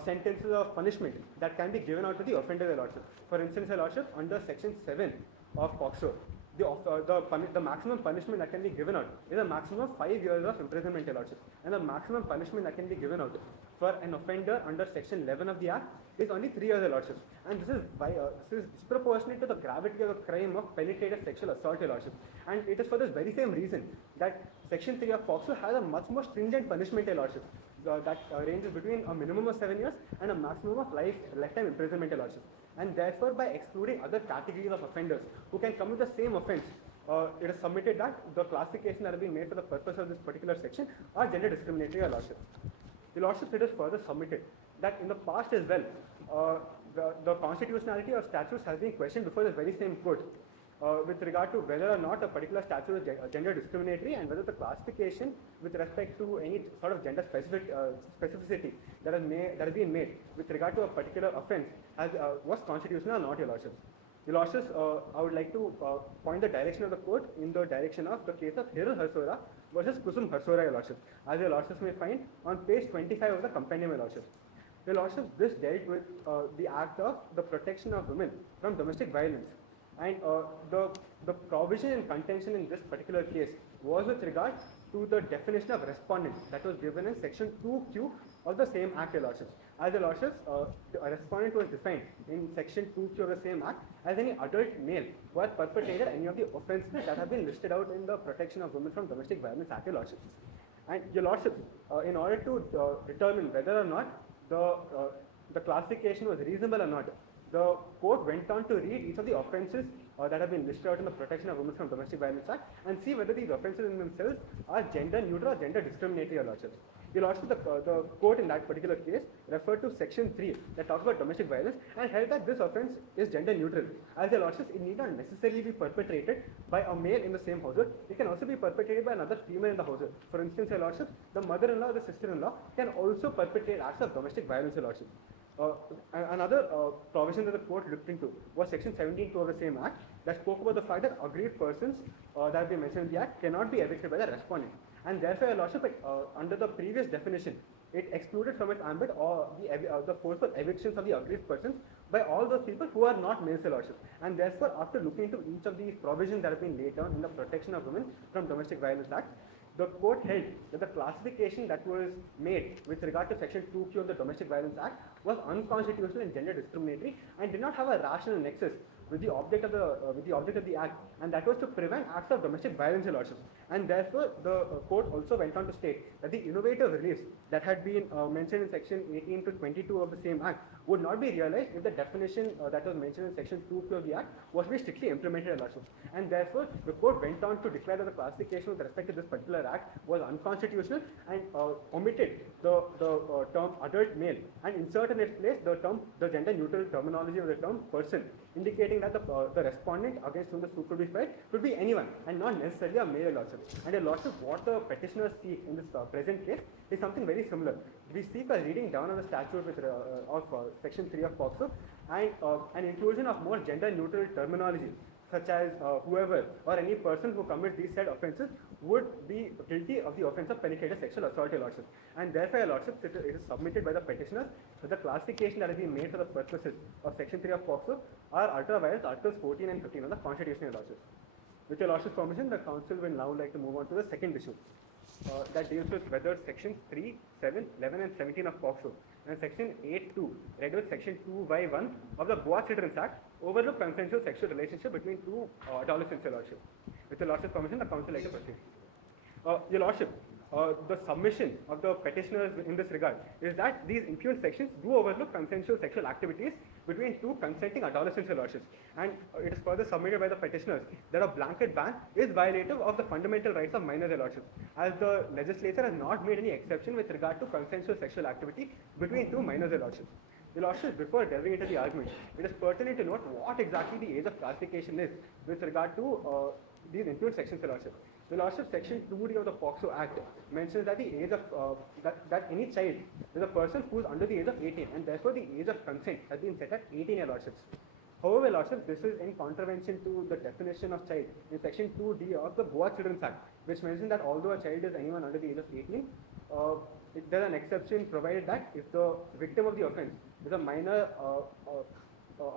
sentences of punishment that can be given out to the offender, Your Lordship. For instance, Your Lordship, under Section 7 of POCSO, the maximum punishment that can be given out is a maximum of 5 years of imprisonment, Your Lordship. And the maximum punishment that can be given out for an offender under Section 11 of the Act is only 3 years, Your Lordship. And this is disproportionate to the gravity of the crime of penetrative sexual assault, Your Lordship. And it is for this very same reason that Section 3 of POCSO has a much more stringent punishment, Your Lordship, that ranges between a minimum of 7 years and a maximum of lifetime imprisonment, Your Lordship. And therefore, by excluding other categories of offenders who can commit the same offence, it is submitted that the classification that has been made for the purpose of this particular section are gender discriminatory, Your Lordship. Your Lordship, it is further submitted that in the past as well, the constitutionality of statutes has been questioned before the very same court with regard to whether or not a particular statute is gender discriminatory and whether the classification with respect to any sort of gender specificity that has been made with regard to a particular offence was constitutional or not, Your Lordships. Your Lordships, I would like to point the direction of the court in the direction of the case of Hirul Harsora versus Kusum Harsora, Your Lordships, as Your Lordships may find on page 25 of the compendium, Your Lordships. Your Lordships, this dealt with the act of the protection of women from domestic violence. And the provision and contention in this particular case was with regard to the definition of respondent that was given in section 2Q of the same Act, Your Lordships. As Your Lordships, a respondent was defined in section 2Q of the same Act as any adult male who has perpetrated any of the offences that have been listed out in the Protection of Women from Domestic Violence Act, Your Lordships. And Your Lordships, in order to determine whether or not the classification was reasonable or not, the court went on to read each of the offences that have been listed out in the Protection of Women from Domestic Violence Act and see whether these offences in themselves are gender neutral or gender discriminatory, Your Lordships. Your Lordship, the court in that particular case referred to section 3 that talks about domestic violence and held that this offence is gender neutral. As Your Lordships, it need not necessarily be perpetrated by a male in the same household. It can also be perpetrated by another female in the household. For instance, Your Lordships, the mother-in-law or the sister-in-law can also perpetrate acts of domestic violence, Your Lordships. Another provision that the court looked into was section 17(2) of the same act that spoke about the fact that aggrieved persons that we mentioned in the act cannot be evicted by the respondent. And therefore, Your Lordship, under the previous definition, it excluded from its ambit the forceful evictions of the aggrieved persons by all those people who are not males, Your Lordship. And therefore, after looking into each of these provisions that have been laid down in the Protection of Women from Domestic Violence Act, the court held that the classification that was made with regard to section 2Q of the Domestic Violence Act was unconstitutional and gender discriminatory and did not have a rational nexus with the object of the act, and that was to prevent acts of domestic violence, Your Lordships. And therefore, the court also went on to state that the innovative reliefs that had been mentioned in section 18 to 22 of the same act would not be realized if the definition that was mentioned in section 2Q of the act was to be strictly implemented, Your Lordships. And therefore, the court went on to declare that the classification with respect to this particular act was unconstitutional and omitted the term adult male and insert in its place the gender neutral terminology of the term person, indicating that the respondent against whom the suit could be filed could be anyone and not necessarily a male, Your Lordship. And Your Lordship, what the petitioners seek in this present case is something very similar. We seek a reading down of the statute of section 3 of POCSO and an inclusion of more gender neutral terminology, such as whoever or any person who commits these said offences would be guilty of the offence of penetrative sexual assault, Your Lordship. And therefore, Your Lordship, it is submitted by the petitioners that the classification that has been made for the purposes of section 3 of POCSO are ultra vires articles 14 and 15 of the Constitution, Your Lordship. With Your Lordship's permission, the Council will now like to move on to the second issue that deals with whether sections 3, 7, 11 and 17 of POCSO and section 8.2 read with section 2(y)(1) of the Boa Children's Act overlook consensual sexual relationship between two adolescents, Your Lordship. With Your Lordship's permission, the Council like to proceed. Your Lordship, the submission of the petitioners in this regard is that these impugned sections do overlook consensual sexual activities between two consenting adolescents, Your Lordships. And it is further submitted by the petitioners that a blanket ban is violative of the fundamental rights of minors, Your Lordships, as the legislature has not made any exception with regard to consensual sexual activity between two minors, Your Lordships. Your Lordship, before delving into the argument, it is pertinent to note what exactly the age of classification is with regard to these impugned sections, Your Lordship. The Lordship, section 2D of the POCSO Act mentions that the age of that any child is a person who is under the age of 18, and therefore the age of consent has been set at 18, Your Lordships. However, Your Lordship, this is in contravention to the definition of child in section 2D of the Boa Children's Act, which mentions that although a child is anyone under the age of 18, there is an exception provided that if the victim of the offence is a minor of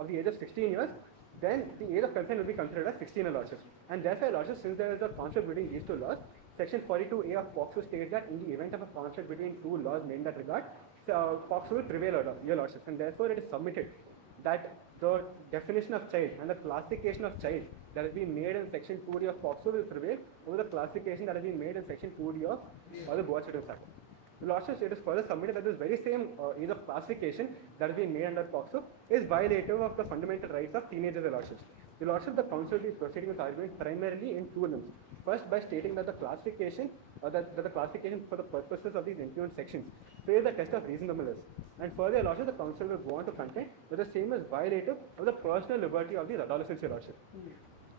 the age of 16 years, then the age of consent will be considered as 16, Your Lordships. And therefore, Your Lordships, since there is a conflict between these two laws, section 42A of POCSO states that in the event of a conflict between two laws made in that regard, POCSO will prevail, Your Lordships. And therefore, it is submitted that the definition of child and the classification of child that has been made in section 2D of POCSO will prevail over the classification that has been made in section 2D of the Boa Children's Act. Your Lordships, it is further submitted that this very same age of classification that has been made under POCSO is violative of the fundamental rights of teenagers, Your Lordships. Your Lordship, the Council is proceeding with argument primarily in two limbs. First, by stating that the classification for the purposes of these impugned sections fails the test of reasonableness. And further, Your Lordship, the Council will go on to contend that the same is violative of the personal liberty of these adolescents, Your Lordship.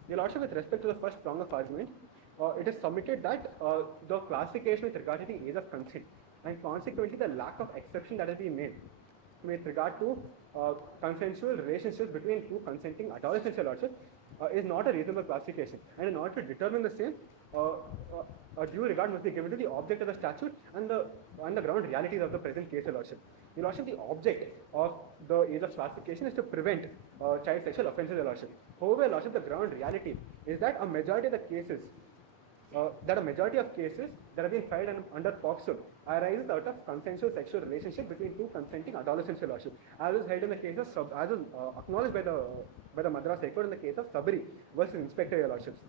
Your Lordship, with respect to the first prong of argument, it is submitted that the classification with regard to the age of consent and consequently the lack of exception that has been made with regard to consensual relationships between two consenting adolescents, Your Lordship, is not a reasonable classification. And in order to determine the same, a due regard must be given to the object of the statute and the ground realities of the present case, Your Lordship. Your Lordship, the object of the age of classification is to prevent child sexual offences, Your Lordship. However, Your Lordship, the ground reality is that a majority of the cases that a majority of cases that have been filed under POCSO arises out of consensual sexual relationship between two consenting adolescents, Your Lordship, as is held in the case of as is acknowledged by the Madras High Court in the case of Sabri versus Inspector, Your Lordships.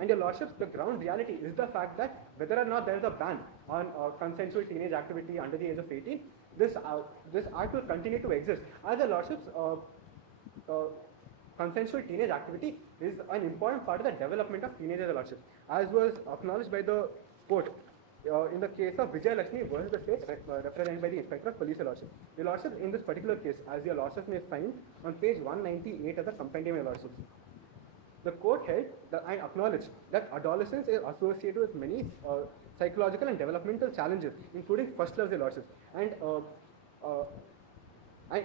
And Your Lordships, the ground reality is the fact that whether or not there is a ban on consensual teenage activity under the age of 18, this act will continue to exist. As Your Lordships, consensual teenage activity is an important part of the development of teenagers, Your Lordship, as was acknowledged by the court in the case of Vijay Lakshmi versus the state represented by the Inspector of Police, Your Lordship. Your Lordship, in this particular case, as Your Lordship may find on page 198 of the compendium, Your Lordship, the court held and acknowledged that adolescence is associated with many psychological and developmental challenges, including first love, Your Lordship, and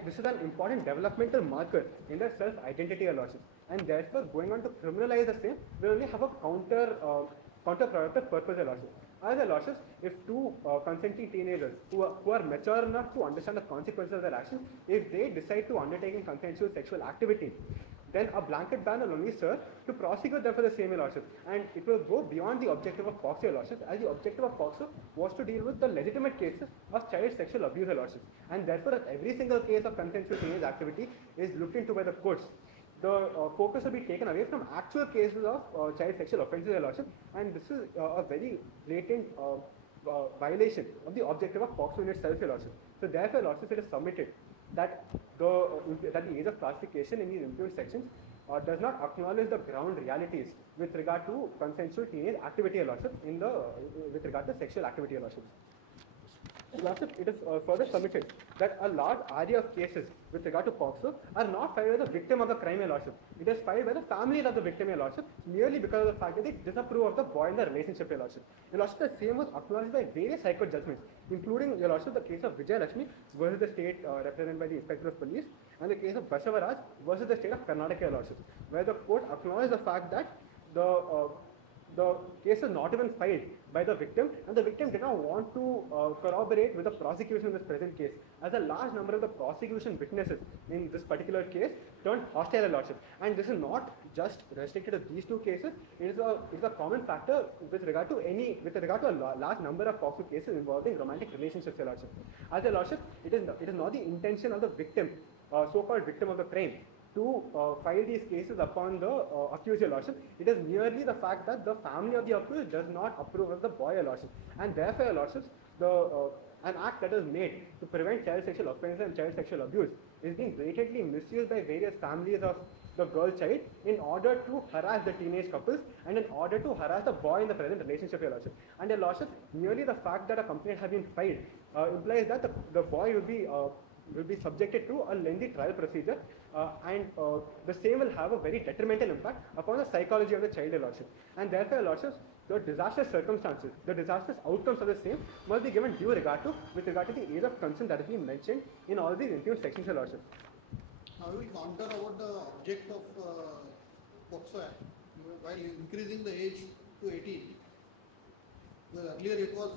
this is an important developmental marker in their self-identity, Your Lordship, and therefore going on to criminalize the same will only have a counterproductive purpose, Your Lordship. As Your Lordship, if two consenting teenagers who are mature enough to understand the consequences of their actions, if they decide to undertake in consensual sexual activity, then a blanket ban will only serve to prosecute them for the same, Your Lordship, and it will go beyond the objective of POCSO, Your Lordship, as the objective of POCSO was to deal with the legitimate cases of child sexual abuse, Your Lordship, and therefore every single case of consensual teenage activity is looked into by the courts. The focus will be taken away from actual cases of child sexual offences, Your Lordship, and this is a very blatant violation of the objective of POCSO in itself, Your Lordship. So therefore, Your Lordship, it is submitted that the age of classification in these impugned sections does not acknowledge the ground realities with regard to consensual teenage activity, Your Lordship, with regard to sexual activity, Your Lordship. Lordship, it is further submitted that a large area of cases with regard to POCSO are not filed by the victim of the crime, Your Lordship. It is filed by the family of the victim, Your Lordship, merely because of the fact that they disapprove of the boy in the relationship, Your Lordship. Your Lordship, the same was acknowledged by various High Court judgments, including, Your Lordship, the case of Vijay Lakshmi versus the state represented by the Inspector of Police, and the case of Basavaraj versus the state of Karnataka, Your Lordship, where the court acknowledged the fact that the case is not even filed by the victim, and the victim did not want to corroborate with the prosecution in this present case, as a large number of the prosecution witnesses in this particular case turned hostile, Your Lordship. And this is not just restricted to these two cases; it is a common factor with regard to a large number of POCSO cases involving romantic relationships, Your Lordship. As Your Lordship, it is not the intention of the victim, so-called victim of the crime, to file these cases upon the accused, Your Lordship. It is merely the fact that the family of the accused does not approve of the boy, Your Lordship, and therefore, Your Lordship, an act that is made to prevent child sexual offences and child sexual abuse is being blatantly misused by various families of the girl child in order to harass the teenage couples and in order to harass the boy in the present relationship, Your Lordship. And Your Lordship, merely the fact that a complaint has been filed implies that the boy will be subjected to a lengthy trial procedure, and the same will have a very detrimental impact upon the psychology of the child, Your Lordship. And therefore, Your Lordship, the disastrous circumstances, the disastrous outcomes of the same must be given due regard to with regard to the age of consent that has been mentioned in all these impugned sections, Your Lordship. Now we will counter about the object of POCSO Act while increasing the age to 18. Because earlier it was,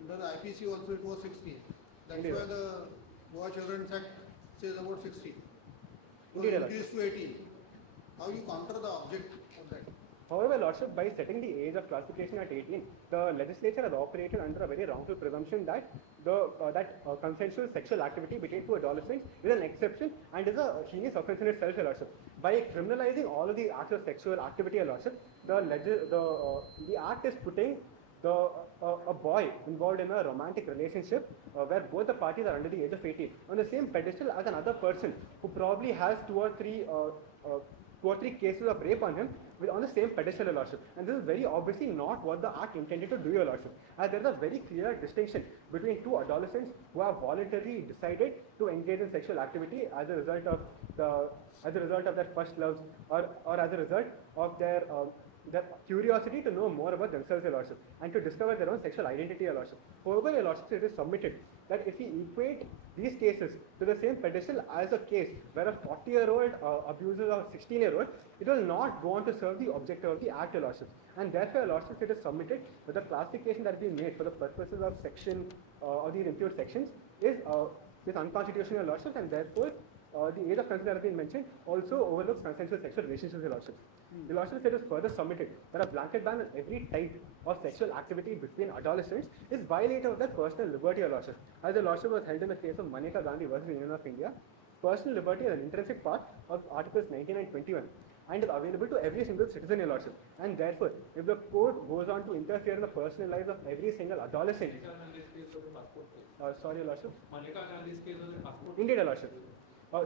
under the IPC also it was 16. That's Indeed. why the Boy Children's Act says about 16. So Indeed, increase to 18. How you counter the object of that? However, Lordship, by setting the age of classification at 18, the legislature has operated under a very wrongful presumption that consensual sexual activity between two adolescents is an exception and is a heinous offence in itself, Your Lordship. By criminalizing all of the acts of sexual activity, Your Lordship, the act is putting a boy involved in a romantic relationship where both the parties are under the age of 18 on the same pedestal as another person who probably has two or three cases of rape on him on the same pedestal, Your Lordship. And this is very obviously not what the act intended to do, Your Lordship, as there is a very clear distinction between two adolescents who have voluntarily decided to engage in sexual activity as a result of their first loves or as a result of their curiosity to know more about themselves, Your Lordship, and to discover their own sexual identity, Your Lordship. However, Your Lordship, it is submitted that if we equate these cases to the same pedestal as a case where a 40-year-old abuses a 16-year-old, it will not go on to serve the objective of the act, Your Lordship. And therefore, Your Lordship, it is submitted that the classification that has been made for the purposes of section of these impugned sections is unconstitutional, Your Lordship, and therefore the age of consent that has been mentioned also overlooks consensual sexual relationships, Your Lordship. The lordship it is further submitted that a blanket ban on every type of sexual activity between adolescents is violative of their personal liberty, your lordship. As the lordship was held in the case of Maneka Gandhi versus Union of India, personal liberty is an intrinsic part of Articles 19 and 21 and is available to every single citizen, your lordship. And therefore, if the court goes on to interfere in the personal lives of every single adolescent, sorry, your lordship. Indeed, your lordship.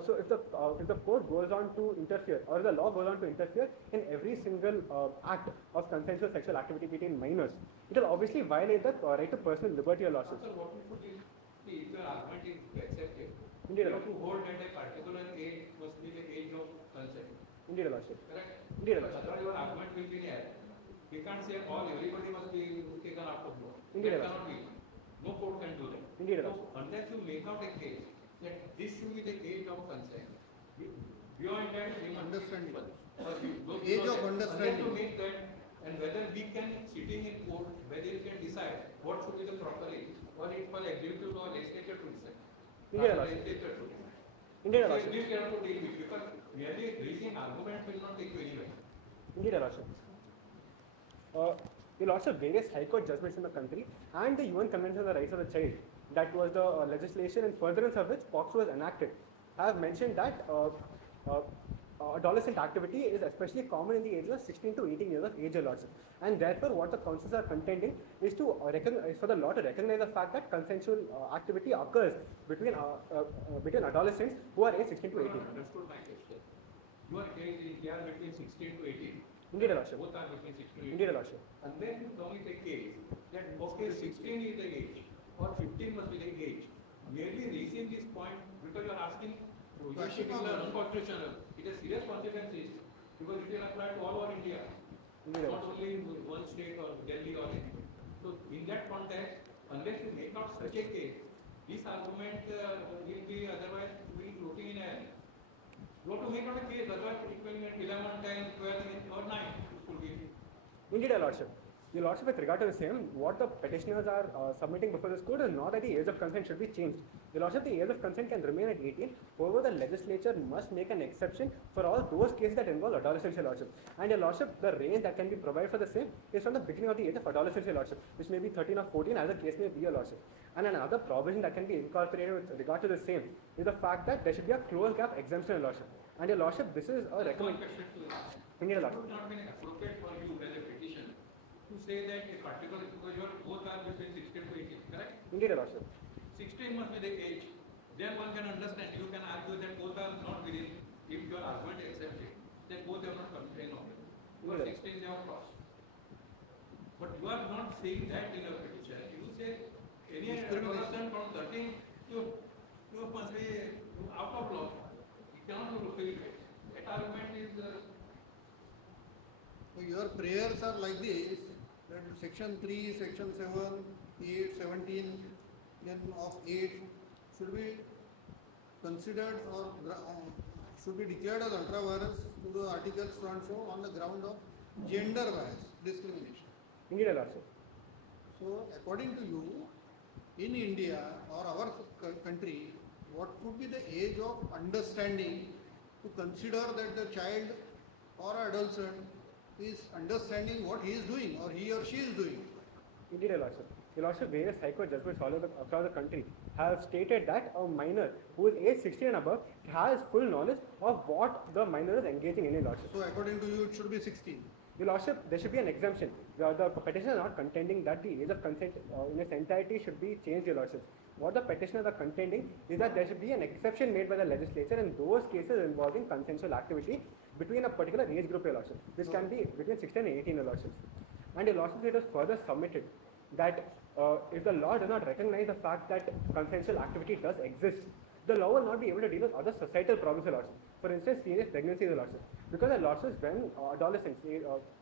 So if the court goes on to interfere, or the law goes on to interfere in every single act of consensual sexual activity between minors, it will obviously violate the right to personal liberty, your lordship. Sir, what we put is, if your argument is accepted, Indeed, you have to hold that a particular age must be the age of consent. Indeed, your lordship. Correct? Indeed, your lordship. Otherwise, your argument will be there. We can't say everybody must be taken out of law. Indeed, That cannot be. No court can do that. Indeed, So, unless you make out a case that this should be the age of consent, beyond that, we must Understanding. age of understanding. Unless you make that, and whether we can, sitting in court, whether you can decide what should be the proper age, or it for executive or legislature to decide. Indeed, your Legislature to decide. Indeed, your So, lordship. this you have to deal with, because merely raising argument will not take you anywhere. Indeed, your lordship. You'll also various High Court judgments in the country and the UN Convention on the Rights of the Child, that was the legislation in furtherance of which POXO was enacted, have mentioned that adolescent activity is especially common in the ages of 16 to 18 years of age, your lordship. And therefore, what the councils are contending is to for the law to recognize the fact that consensual activity occurs between adolescents who are aged 16 to 18. Understood my question. Your age is here between 16 to 18. Indeed, your lordship. Both are between 16 to 18. Indeed, your lordship. And then you come with a case that, okay, 16 is the age, or 15 must be the age. Merely raising this point because you are asking, unconstitutional. It has serious consequences because it will apply to all over India, not only in one state or Delhi or anything. So, in that context, unless you make out such a case, this argument will be otherwise floating in air. You have to make out a case, otherwise it will be 11, 10, 12, or 9. It could be. Indeed, your lordship. Your lordship, with regard to the same, what the petitioners are submitting before this court is not that the age of consent should be changed. Your lordship, the age of consent can remain at 18. However, the legislature must make an exception for all those cases that involve adolescence, your lordship. And your lordship, the range that can be provided for the same is from the beginning of the age of adolescence, your lordship, which may be 13 or 14, as the case may be, your lordship. And another provision that can be incorporated with regard to the same is the fact that there should be a closed gap exemption, your lordship. And your lordship, this is a recommendation. Indeed, your It lordship. would not be appropriate for you as a petitioner to say that a particular, because your both are between 16 to 18, correct? Indeed, your lordship. 16 must be the age. Then one can understand, you can argue that both are not within, if your argument is accepted, then both have not complained of it. You are 16, they have crossed. But you are not saying that in your petition. You say any adolescent from 13, you must be out of law. You cannot fulfill it. That argument is. So your prayers are like this, that section 3, section 7, 8, 17, then of 8 should be considered or should be declared as ultra virus to the articles so and so on the ground of gender bias, discrimination. Indeed, your lordship. So according to you, in India or our country, what could be the age of understanding to consider that the child or adolescent is understanding what he is doing or he or she is doing? Indeed, your lordship. Your lordship, various High Court judgments all across the country have stated that a minor who is age 16 and above has full knowledge of what the minor is engaging in, your lordship. So according to you, it should be 16. Your lordship, there should be an exemption. The petitioner is not contending that the age of consent in its entirety should be changed, your lordship. What the petitioners are contending is that there should be an exception made by the legislature in those cases involving consensual activity between a particular age group, your lordship. This can be between 16 and 18, your lordship. And your lordship, it was further submitted that if the law does not recognize the fact that consensual activity does exist, the law will not be able to deal with other societal problems, your lordship. For instance, teenage pregnancy, your lordship. Because the lordship, when adolescents,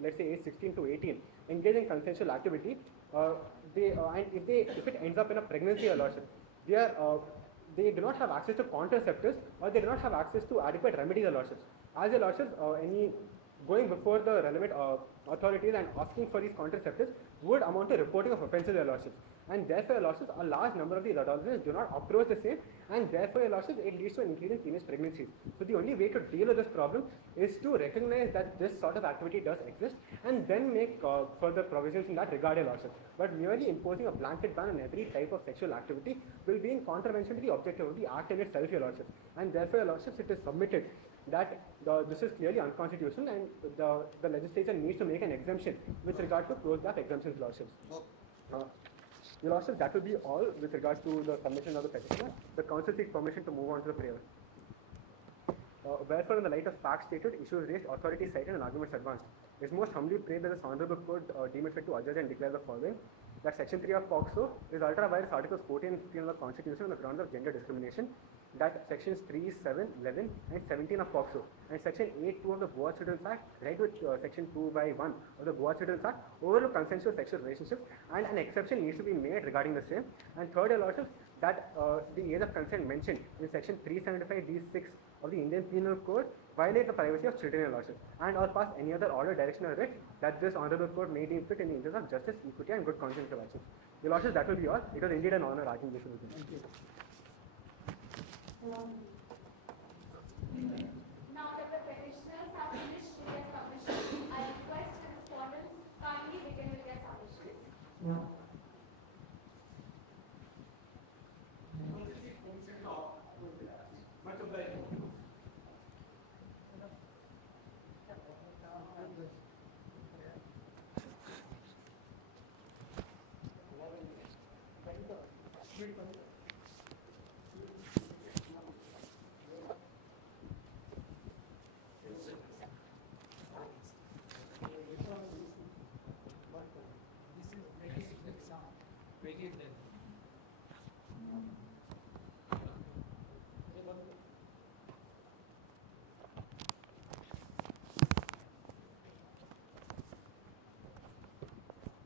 let's say age 16 to 18, engage in consensual activity, and if it ends up in a pregnancy, your lordship, they do not have access to contraceptives or they do not have access to adequate remedies, your lordship. As your lordship, any going before the relevant authorities and asking for these contraceptives would amount to reporting of offences, Your Lordships. And therefore, Your Lordships, a large number of these adolescents do not approach the same, and therefore, Your Lordships, it leads to an increase in teenage pregnancies. So the only way to deal with this problem is to recognize that this sort of activity does exist and then make further provisions in that regard, Your Lordships. But merely imposing a blanket ban on every type of sexual activity will be in contravention to the objective of the Act in itself, Your Lordships. And therefore, Your Lordships, it is submitted that this is clearly unconstitutional, and the legislature needs to make an exemption with regard to closed gap exemptions, Lordships. Your Lordships, that will be all with regards to the submission of the petitioner. The Council seeks permission to move on to the prayer. Wherefore, in the light of facts stated, issues raised, authorities cited, and arguments advanced, it is most humbly prayed that this Honourable Court deem it fit to adjudge and declare the following: that Section 3 of POCSO is ultra vires Articles 14 and 15 of the Constitution on the grounds of gender discrimination, that Sections 3, 7, 11 and 17 of POCSO and Section 8.2 of the Boer Children's Act, right with Section 2/1 of the Boer Children's Act, overlook consensual sexual relationships, and an exception needs to be made regarding the same. And third, Your Lordship, that the age of consent mentioned in Section 375(d)(6) of the Indian Penal Code violate the privacy of children, Your Lordship, and or pass any other order, direction or writ that this Honourable Court may deem fit in the interest of justice, equity and good conscience of action. Your Lordship, that will be all. It was indeed an honour arguing this with you. Thank you. Now that the petitioners have finished with their submissions, I request the respondents kindly begin with their submissions. Much obliged.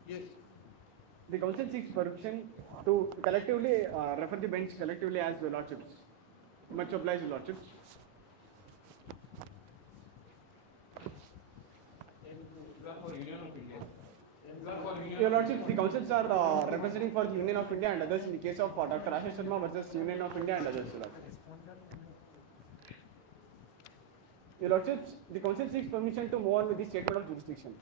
Yes. The Council seeks permission to collectively refer the bench collectively as Your Lordships. Much obliged, Your Lordships. Your Lordships, the councils are representing for the Union of India and others in the case of Dr. Ashish Sharma versus Union of India and others. Your Lordships, the council seeks permission to move on with the statement of jurisdiction.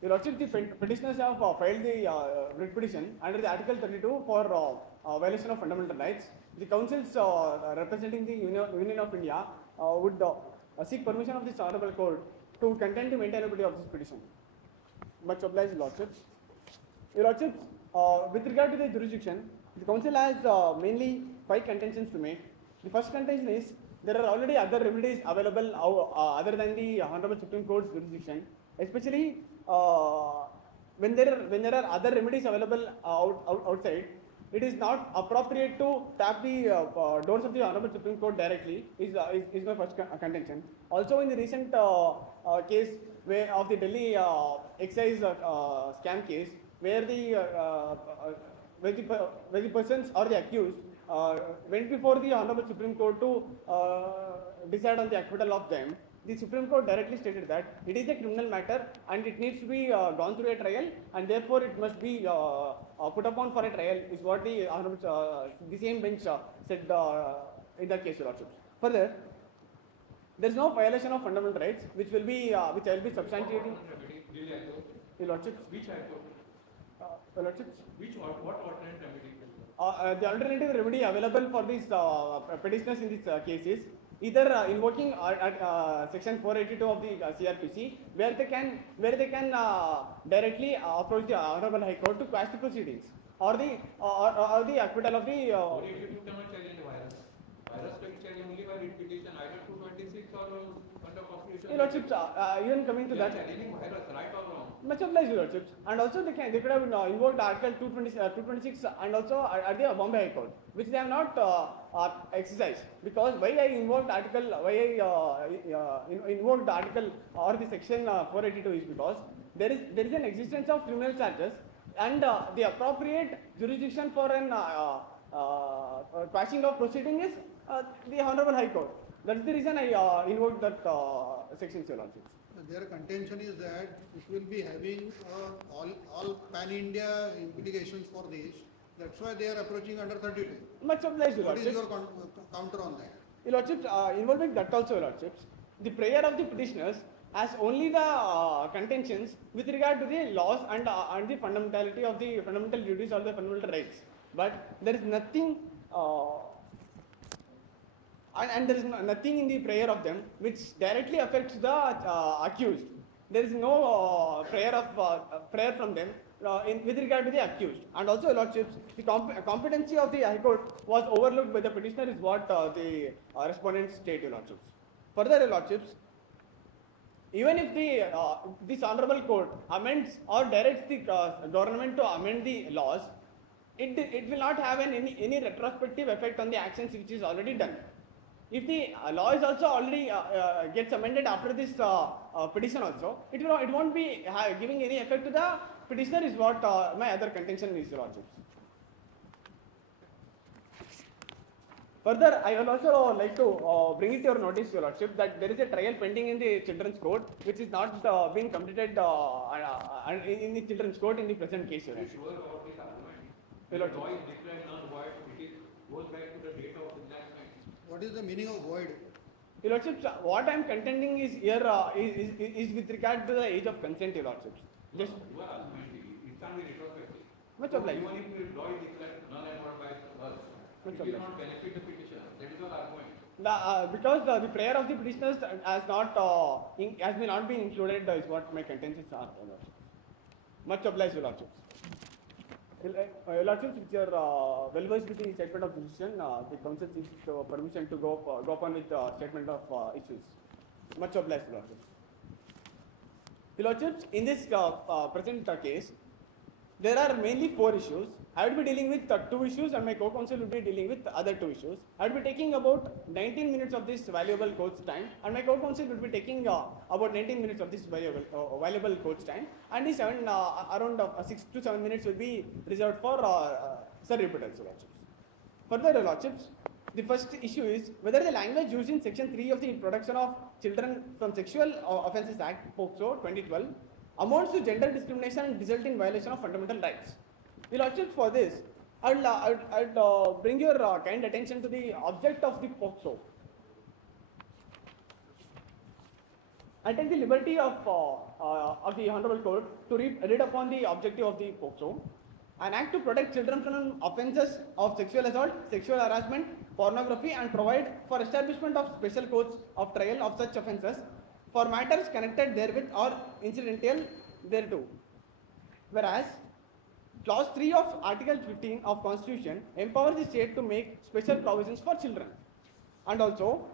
Your Lordship, the petitioners have filed the writ petition under the Article 32 for violation of fundamental rights. The councils representing the Union of India would seek permission of this Honourable Court to contend the maintainability of this petition. Much obliged, Lordships. Your Lordships, with regard to the jurisdiction, the council has mainly 5 contentions to make. The first contention is there are already other remedies available other than the Honourable Supreme Court's jurisdiction, especially when there are other remedies available outside. It is not appropriate to tap the doors of the Honourable Supreme Court directly. Is my first contention. Also, in the recent case of the Delhi excise scam case, where the persons or the accused went before the Honourable Supreme Court to decide on the acquittal of them, the Supreme Court directly stated that it is a criminal matter and it needs to be gone through a trial, and therefore it must be put upon for a trial, is what the the same bench said in that case, Your Lordships. Further, there is no violation of fundamental rights, which I will be substantiating. Your Lordships. Which High Court? Your Lordships. What alternate remedy? The alternative remedy available for these petitioners in this case is either invoking section 482 of the CRPC, where they can directly approach the Honourable High Court to quash the proceedings, or the acquittal of the. Only by writ petition, either 226 or under Constitution. Your Lordships, even coming to that. Right or wrong? Much obliged, Your Lordships. And also they could have invoked Article 226 and also at the Bombay High Court, which they have not exercised. Because why I invoked Article or the Section 482 is because there is an existence of criminal charges, and the appropriate jurisdiction for an quashing of proceeding is the Honourable High Court. That is the reason I invoked that section, Your Lordships. their contention is that it will be having all pan-India implications for this. That's why they are approaching under 32. Much obliged, Your What is Lordships. your counter on that? Your Lordships, involving that also, Your Lordships, the prayer of the petitioners has only the contentions with regard to the laws and the fundamentality of the fundamental duties or the fundamental rights. But there is nothing, and there is nothing in the prayer of them which directly affects the accused. There is no prayer from them with regard to the accused. And also, Your Lordships, the competency of the High Court was overlooked by the petitioner is what the respondents state, Your Lordships. Further, Your Lordships, even if this Honorable Court amends or directs the government to amend the laws, it will not have any retrospective effect on the actions which is already done. If the law is also already gets amended after this petition also, it won't be giving any effect to the petitioner is what my other contention is, Your Lordships. Further, I will also like to bring it to your notice, Your Lordship, that there is a trial pending in the Children's Court, which is not being completed in the Children's Court in the present case, Your Are you Lordship. sure about this argument? Your The Lordship. law is declared null void, goes back to the date of enactment. What is the meaning of void? Your Lordship, what I am contending is here is with regard to the age of consent, Your Lordship. Just You are arguing, it can't be retrospective. much So obliged. even if the law is declared null and void by us, Much it will obliged. not benefit the petitioner. That is your argument. Because the prayer of the petitioners has not been included is what my contentions are, Your Lordship. Much obliged, Your Lordship. Your Lordship, which are well versed with the statement of decision, the council seeks permission to go upon with the statement of issues. Much obliged, Your Lordship. Your Lordships, in this present case, there are mainly 4 issues. I will be dealing with 2 issues and my co-counsel will be dealing with other 2 issues. I will be taking about 19 minutes of this valuable court's time and my co-counsel will be taking about 19 minutes of this valuable court's time, and the around 6 to 7 minutes will be reserved for rebuttals, Your Lordships. Further, Your Lordships, the first issue is whether the language used in section 3 of the Protection of Children from Sexual Offences Act, POCSO 2012, amounts to gender discrimination and result in violation of fundamental rights. Your Lordships, for this, I'd bring your kind attention to the object of the POCSO. I take the liberty of the Honorable Court to read upon the objective of the POCSO. An act to protect children from offences of sexual assault, sexual harassment, pornography, and provide for establishment of special courts of trial of such offences for matters connected therewith or incidental thereto. Whereas, Clause 3 of Article 15 of Constitution empowers the state to make special provisions for children. And also,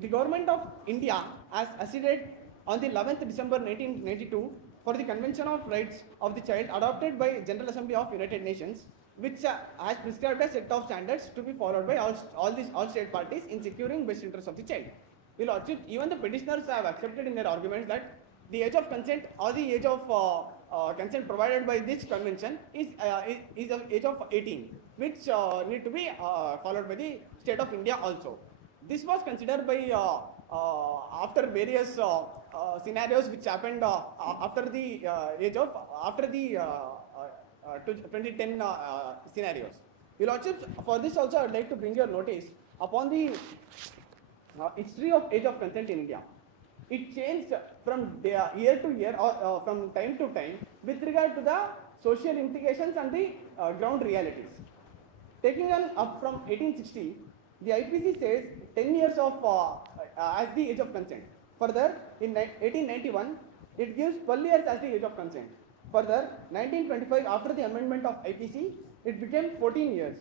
the Government of India has acceded on the 11th December 1992 for the Convention of Rights of the Child adopted by General Assembly of United Nations, which has prescribed a set of standards to be followed by all state parties in securing best interests of the child. Your Lordship, even the petitioners have accepted in their arguments that the age of consent or the age of consent provided by this convention is the age of 18, which need to be followed by the state of India also. This was considered by after various scenarios which happened after the 2010 scenarios. Your Lordship, for this also I would like to bring your notice upon the history of age of consent in India. It changed from year to year or from time to time with regard to the social implications and the ground realities. Taking on up from 1860, the IPC says 10 years of as the age of consent. Further, in 1891, it gives 12 years as the age of consent. Further, 1925, after the amendment of IPC, it became 14 years.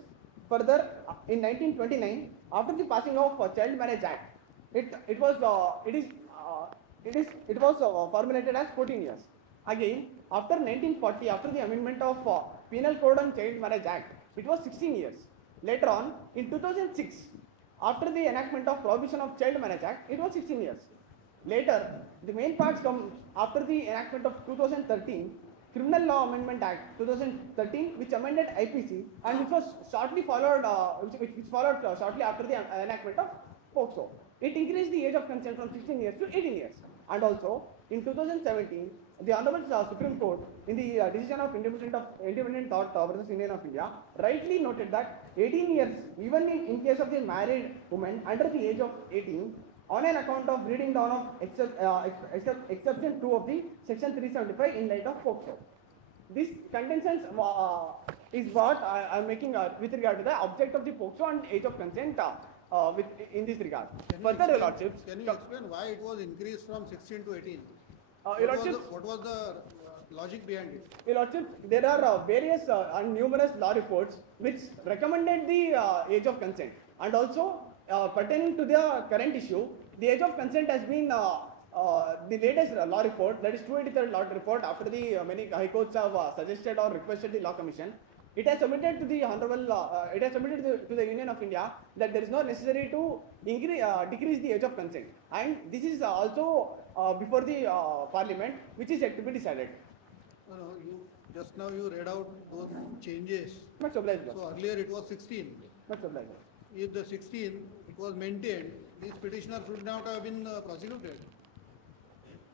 Further, in 1929, after the passing of Child Marriage Act, it was formulated as 14 years. Again, after 1940, after the amendment of Penal Code on Child Marriage Act, it was 16 years. Later on, in 2006, after the enactment of Prohibition of Child Marriage Act, it was 16 years. Later, the main parts come after the enactment of 2013, Criminal Law Amendment Act 2013, which amended IPC and which was shortly followed, which followed shortly after the enactment of POCSO. It increased the age of consent from 16 years to 18 years. And also, in 2017, the Honorable Supreme Court, in the decision of independent thought versus Union of India, rightly noted that 18 years, even in case of the married woman under the age of 18, on an account of reading down of exception 2 of the section 375 in light of POCSO. This contentions is what I am making with regard to the object of the POCSO and age of consent in this regard. Further, Your Lordships, can you explain why it was increased from 16 to 18? What was the logic behind it? Your Lordships, there are various and numerous law reports which recommended the age of consent, and also pertaining to the current issue, the age of consent has been the latest law report, that is 283rd law report, after the many high courts have suggested or requested the law commission. It has submitted to the to the Union of India that there is no necessary to decrease the age of consent, and this is also before the Parliament, which is yet to be decided. No, just now you read out those changes. Much obliged. So earlier it was 16. Much obliged. If the 16 it was maintained, this petitioner should not have been prosecuted.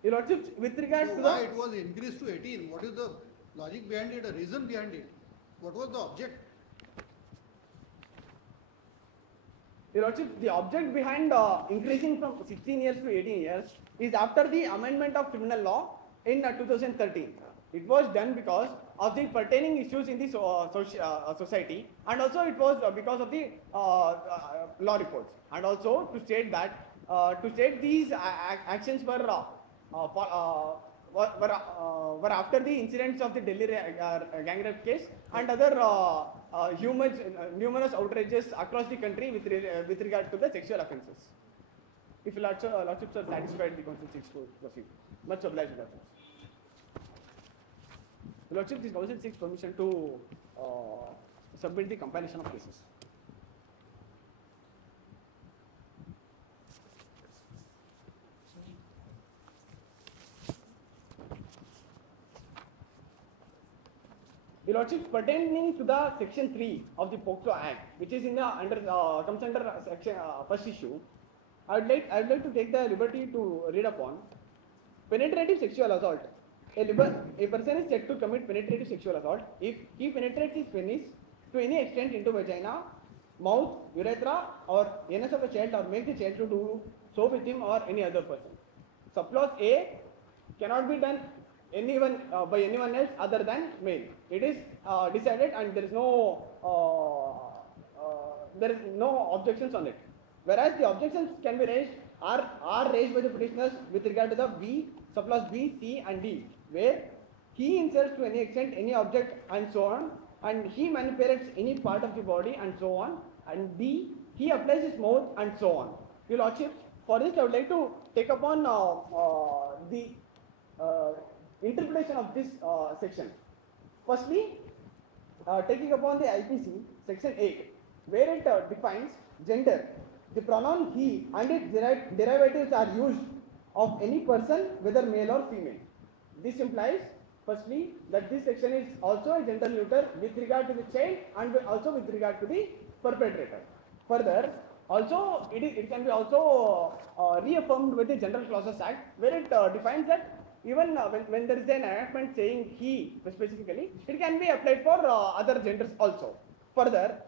Your Lordships, with regard So to why it was increased to 18? What is the logic behind it, a reason behind it? What was the object? Your Lordship, the object behind increasing from 16 years to 18 years is after the amendment of criminal law in 2013. It was done because of the pertaining issues in the society, and also it was because of the law reports, and also to state that these actions were after the incidents of the Delhi gang rape case and other numerous outrages across the country with regard to the sexual offences. If Lordships are satisfied, the Council seeks to proceed. Much obliged, Lordships. Lordship, this Council seeks permission to submit the compilation of cases. The Lordship, pertaining to the section 3 of the POCSO Act, which is in the comes under section first issue, I would like to take the liberty to read upon penetrative sexual assault. A person is said to commit penetrative sexual assault if he penetrates his penis to any extent into vagina, mouth, urethra, or anus of a child, or makes the child to do so with him or any other person. Subclause A cannot be done by anyone else other than male. It is decided, and there is no objections on it. Whereas the objections can be raised are raised by the petitioners with regard to the B, subclause B, C, and D, where he inserts to any extent any object and so on, and he manipulates any part of the body and so on, and D, he applies his mouth and so on. Your Lordships, for this I would like to take upon the interpretation of this section. Firstly, taking upon the IPC section 8, where it defines gender. The pronoun he and its derivatives are used of any person, whether male or female. This implies, firstly, that this section is also a gender neuter with regard to the child and also with regard to the perpetrator. Further, also it can be also reaffirmed with the General Clauses Act, where it defines that even when there is an enactment saying he specifically, it can be applied for other genders also. Further,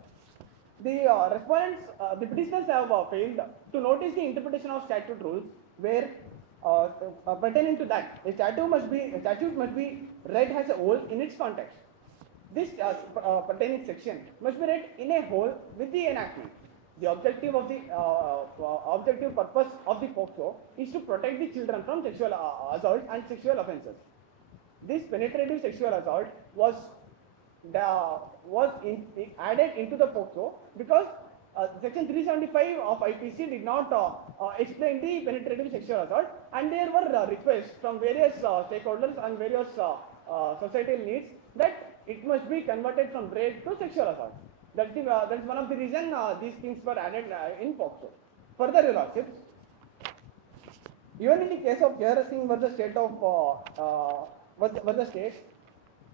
the respondents, the petitioners have failed to notice the interpretation of statute rules, where pertaining to that, a statute must be read as a whole in its context. This pertaining section must be read in a whole with the enactment. The objective of the objective purpose of the POCSO is to protect the children from sexual assault and sexual offences. This penetrative sexual assault was added into the POCSO because section 375 of IPC did not explain the penetrative sexual assault, and there were requests from various stakeholders and various societal needs that it must be converted from rape to sexual assault. That's one of the reasons these things were added in POCSO. Further, Your Lordships, even in the case of Jai Singh versus state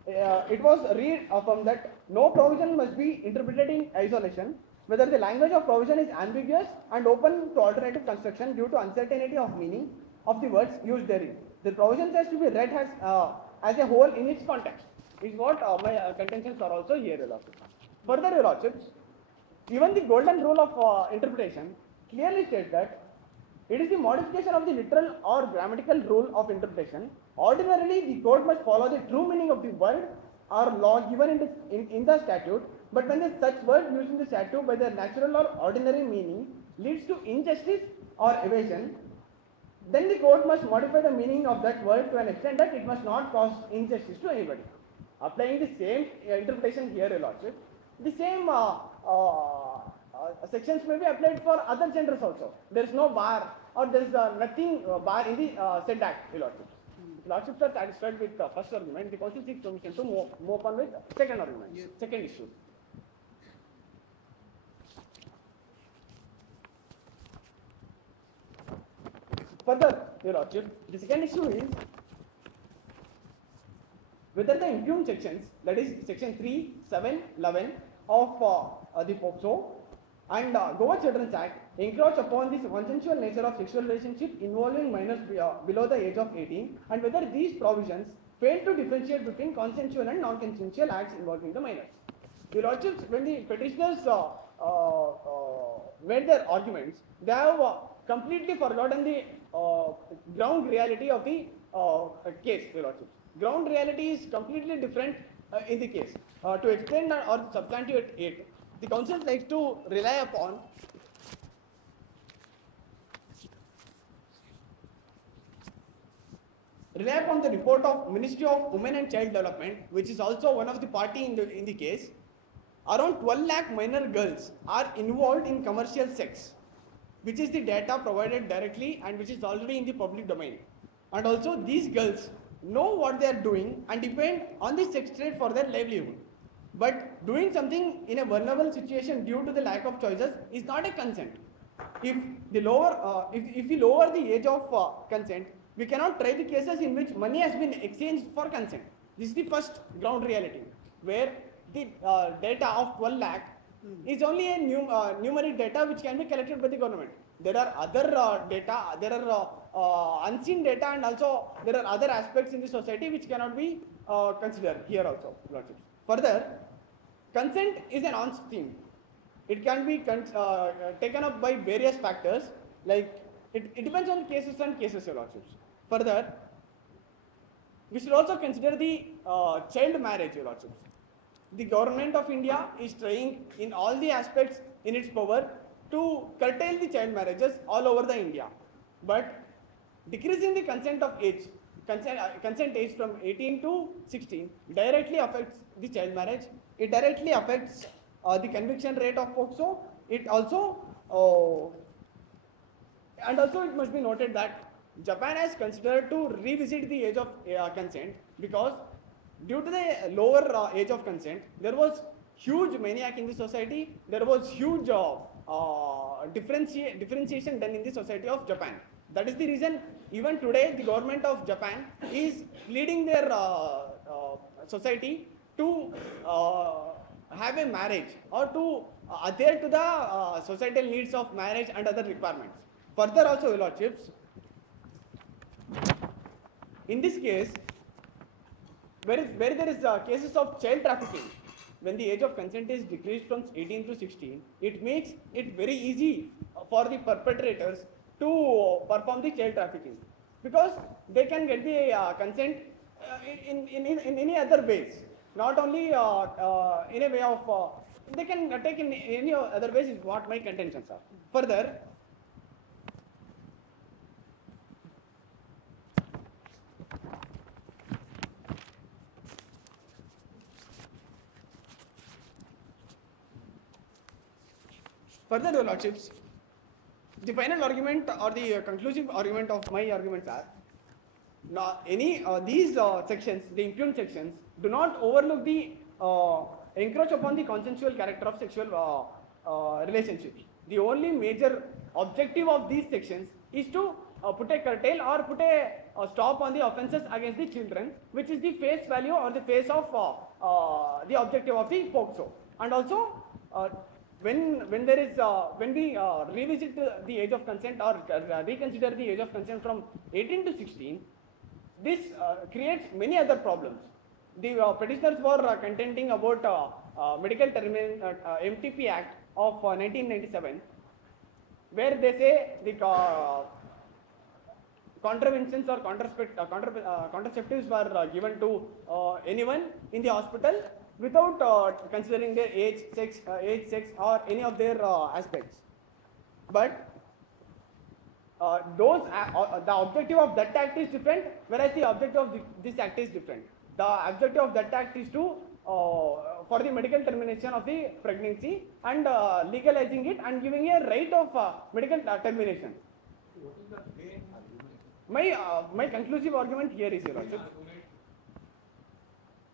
it was reaffirmed that no provision must be interpreted in isolation, whether the language of provision is ambiguous and open to alternative construction due to uncertainty of meaning of the words used therein. The provisions has to be read as a whole in its context. Is what my contentions are also here, Your Lordship. Further, Your Lordships, even the golden rule of interpretation clearly states that it is the modification of the literal or grammatical rule of interpretation. Ordinarily, the court must follow the true meaning of the word or law given in the statute, but when such word used in the statute by their natural or ordinary meaning leads to injustice or evasion, then the court must modify the meaning of that word to an extent that it must not cause injustice to anybody. Applying the same interpretation here, Your Lordship, the same sections may be applied for other genders also. There is no bar or there is nothing bar in the said act, Your Lordship. Lordships are satisfied with the first argument. The council seeks permission to move on with second argument, yes. Second issue. Further, Your Lordship, the second issue is whether the impugned sections, that is section 3, 7, 11 of the POCSO and Goa Children's Act encroach upon the consensual nature of sexual relationship involving minors below the age of 18, and whether these provisions fail to differentiate between consensual and non-consensual acts involving the minors. Your Lordships, when the petitioners made their arguments, they have completely forgotten the ground reality of the case, Your Lordships. Ground reality is completely different in the case. To explain or substantiate it, the council likes to rely upon the report of Ministry of Women and Child Development, which is also one of the party in the case. Around 12 lakh minor girls are involved in commercial sex, which is the data provided directly and which is already in the public domain. And also these girls know what they are doing and depend on the sex trade for their livelihood. But doing something in a vulnerable situation due to the lack of choices is not a consent. If we lower the age of consent, we cannot try the cases in which money has been exchanged for consent. This is the first ground reality, where the data of 12 lakh is only a numeric data which can be collected by the government. There are other data, there are unseen data, and also there are other aspects in the society which cannot be considered here also. Further, consent is an on theme. It can be taken up by various factors, like it depends on cases and cases, Your Lordships. Further, we should also consider the child marriage, Your Lordships. The government of India is trying in all the aspects in its power to curtail the child marriages all over the India. But decreasing the consent age from 18 to 16 directly affects the child marriage. It directly affects the conviction rate of POCSO. It also it must be noted that Japan has considered to revisit the age of consent, because due to the lower age of consent, there was huge maniac in the society. There was huge differentiation done in the society of Japan. That is the reason even today the government of Japan is leading their society to have a marriage or to adhere to the societal needs of marriage and other requirements. Further also, Your Lordships, in this case, where there is cases of child trafficking, when the age of consent is decreased from 18 to 16, it makes it very easy for the perpetrators to perform the child trafficking, because they can get the consent in any other ways, not only in a way of they can take in any other ways, is what my contentions are. Further, Your Lordships, the final argument or the conclusive argument of my arguments are, now these sections, the impugned sections, do not overlook the encroach upon the consensual character of sexual relationships. The only major objective of these sections is to put a curtail or put a stop on the offences against the children, which is the face value or the face of the objective of the POCSO. And also, when we revisit the age of consent or reconsider the age of consent from 18 to 16, this creates many other problems. The petitioners were contending about Medical MTP Act of 1997, where they say the contraventions or contraceptives were given to anyone in the hospital without considering their age, sex, or any of their aspects. But the objective of that act is different, whereas the objective of this act is different. The objective of that act is to for the medical termination of the pregnancy and legalizing it and giving a right of medical termination. What is the main argument? My conclusive argument here is, Your Lordship.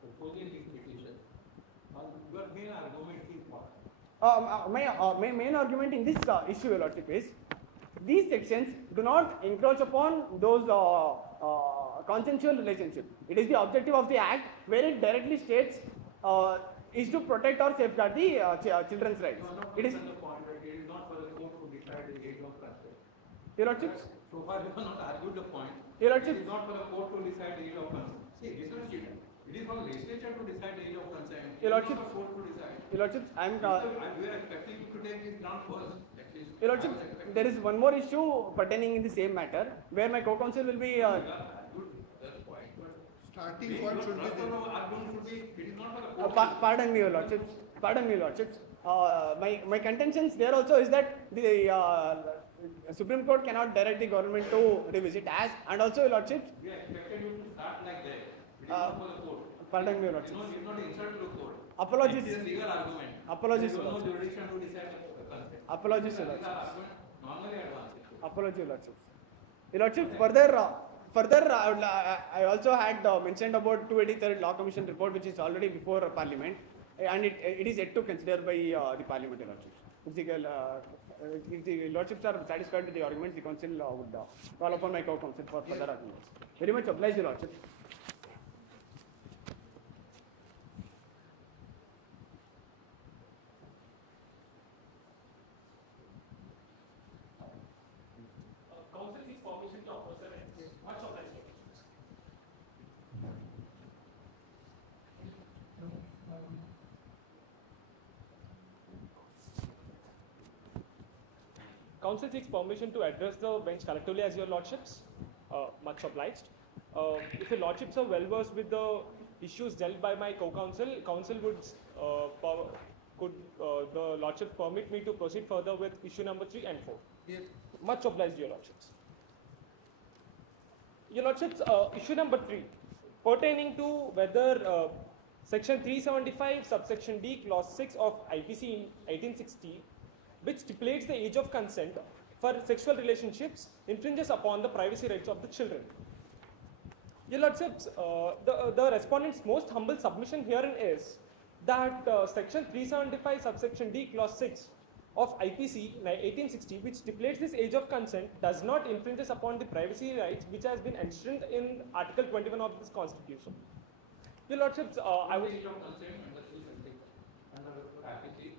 Opposing this petition. Your main argument is what? My main argument in this issue, Your Lordship, is these sections do not encroach upon those consensual relationships. It is the objective of the act where it directly states is to protect or safeguard the children's rights. It is not for the court to decide the age of consent. Your Lordships. So far, you have not argued the point. Your Lordship. It is not for the court to decide the age of consent. See, differentiate. It is for the legislature to decide the age of consent. Your Lordship. It is not for the court to decide. Your Lordship, We are expecting you to take this ground first. Your Lordship, there is one more issue pertaining in the same matter where my co-counsel will be. Starting point should be there. Pardon me, Your Lordship. Pardon me, Your Lordship. My contentions there also is that the Supreme Court cannot direct the government to revisit as, and also, Your Lordship. We expected you to start like that. It is not for the court. Pardon me, Your Lordship. It is not an insult to the court. Apologies. It is a legal argument. Apologies, There Your is no Lordship. jurisdiction to decide the consent. Apologies, Your Legal Lordship. argument normally advanced. Apology, Your Lordship. Your Lordship, further, I also had mentioned about 283rd Law Commission report, which is already before Parliament, and it is yet to consider by the Parliament, Your Lordship. If the Lordships are satisfied with the arguments, the Council would call upon my co-counsel for further arguments. Very much obliged, Your Lordship. Council seeks permission to oppose the rents. Much obliged. Council seeks permission to address the bench collectively as Your Lordships. Much obliged. If Your Lordships are well versed with the issues dealt by my co-counsel, Council could the Lordships permit me to proceed further with issue number 3 and 4. Yes. Much obliged, Your Lordships. Your Lordships, issue number 3, pertaining to whether section 375 subsection D clause 6 of IPC in 1860, which stipulates the age of consent for sexual relationships, infringes upon the privacy rights of the children. Your Lordships, the respondent's most humble submission herein is that section 375 subsection D clause 6 of IPC 1860, which stipulates this age of consent, does not infringes upon the privacy rights which has been enshrined in Article 21 of this Constitution. Your Lordships, I would. Age of consent under IPC.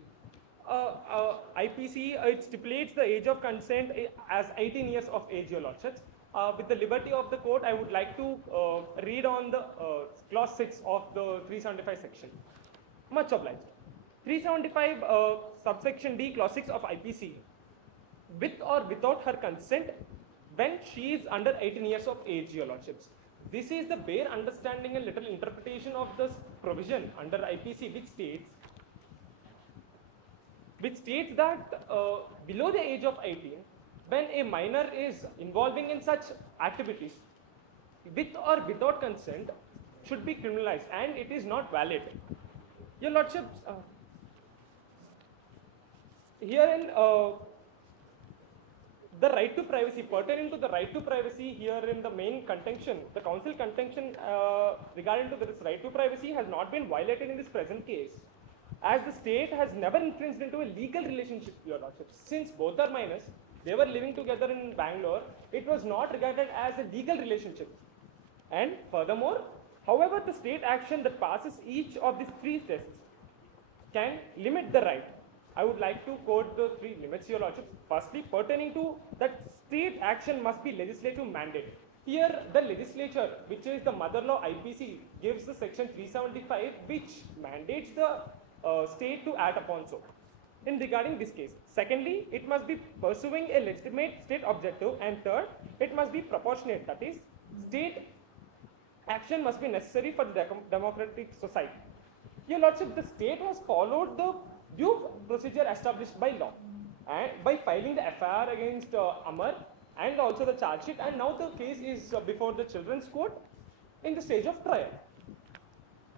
IPC, it stipulates the age of consent as 18 years of age, Your Lordships. With the liberty of the court, I would like to read on the clause 6 of the 375 section. Much obliged. 375 subsection D clause 6 of IPC, with or without her consent when she is under 18 years of age, Your Lordships. This is the bare understanding and literal interpretation of this provision under IPC, which states that below the age of 18, when a minor is involving in such activities, with or without consent, should be criminalized, and it is not valid. Your Lordships, herein the right to privacy, pertaining to the right to privacy, here in the main contention, the council contention regarding to this right to privacy has not been violated in this present case, as the state has never infringed into a legal relationship, Your Lordships. Since both are minors, they were living together in Bangalore, it was not regarded as a legal relationship. And furthermore, however, the state action that passes each of these 3 tests can limit the right. I would like to quote the 3 limits, Your Lordships. Firstly, pertaining to that state action must be legislative mandate. Here, the legislature, which is the mother law IPC, gives the section 375, which mandates the state to act upon so. In regarding this case, secondly, it must be pursuing a legitimate state objective, and third, it must be proportionate. That is, state action must be necessary for the democratic society. Your Lordship, the state has followed the due procedure established by law, and by filing the FIR against Amar and also the charge sheet, and now the case is before the children's court in the stage of trial.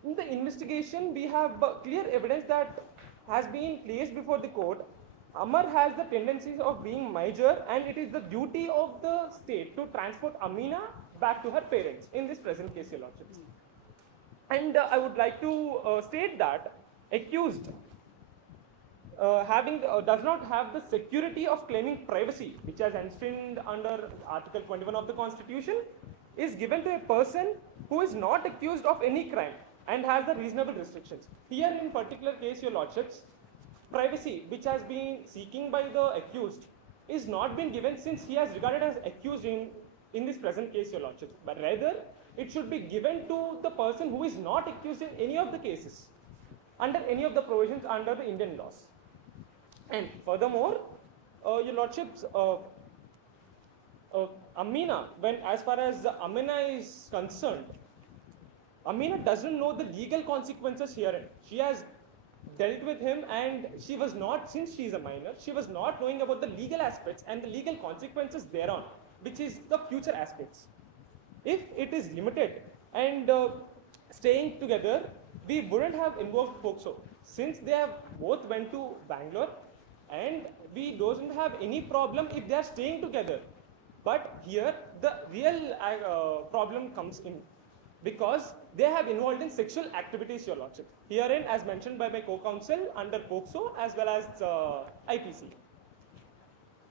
In the investigation, we have clear evidence that has been placed before the court. Amar has the tendencies of being major, and it is the duty of the state to transport Amina back to her parents in this present case, Your Lordship. And I would like to state that accused does not have the security of claiming privacy, which is enshrined under Article 21 of the Constitution, is given to a person who is not accused of any crime and has the reasonable restrictions. Here in particular case, Your Lordships, privacy which has been seeking by the accused is not been given, since he has regarded as accused in this present case, Your Lordships, but rather it should be given to the person who is not accused in any of the cases under any of the provisions under the Indian laws. And furthermore, Your Lordships, Amina, as far as Amina is concerned, Amina doesn't know the legal consequences herein. She has dealt with him, and she was not, since she is a minor, she was not knowing about the legal aspects and the legal consequences thereon, which is the future aspects. If it is limited and staying together, we wouldn't have invoked POCSO, since they have both went to Bangalore, and we don't have any problem if they are staying together. But here the real problem comes in, because they have involved in sexual activities, Your Lordship. Herein, as mentioned by my co-counsel, under POCSO as well as IPC.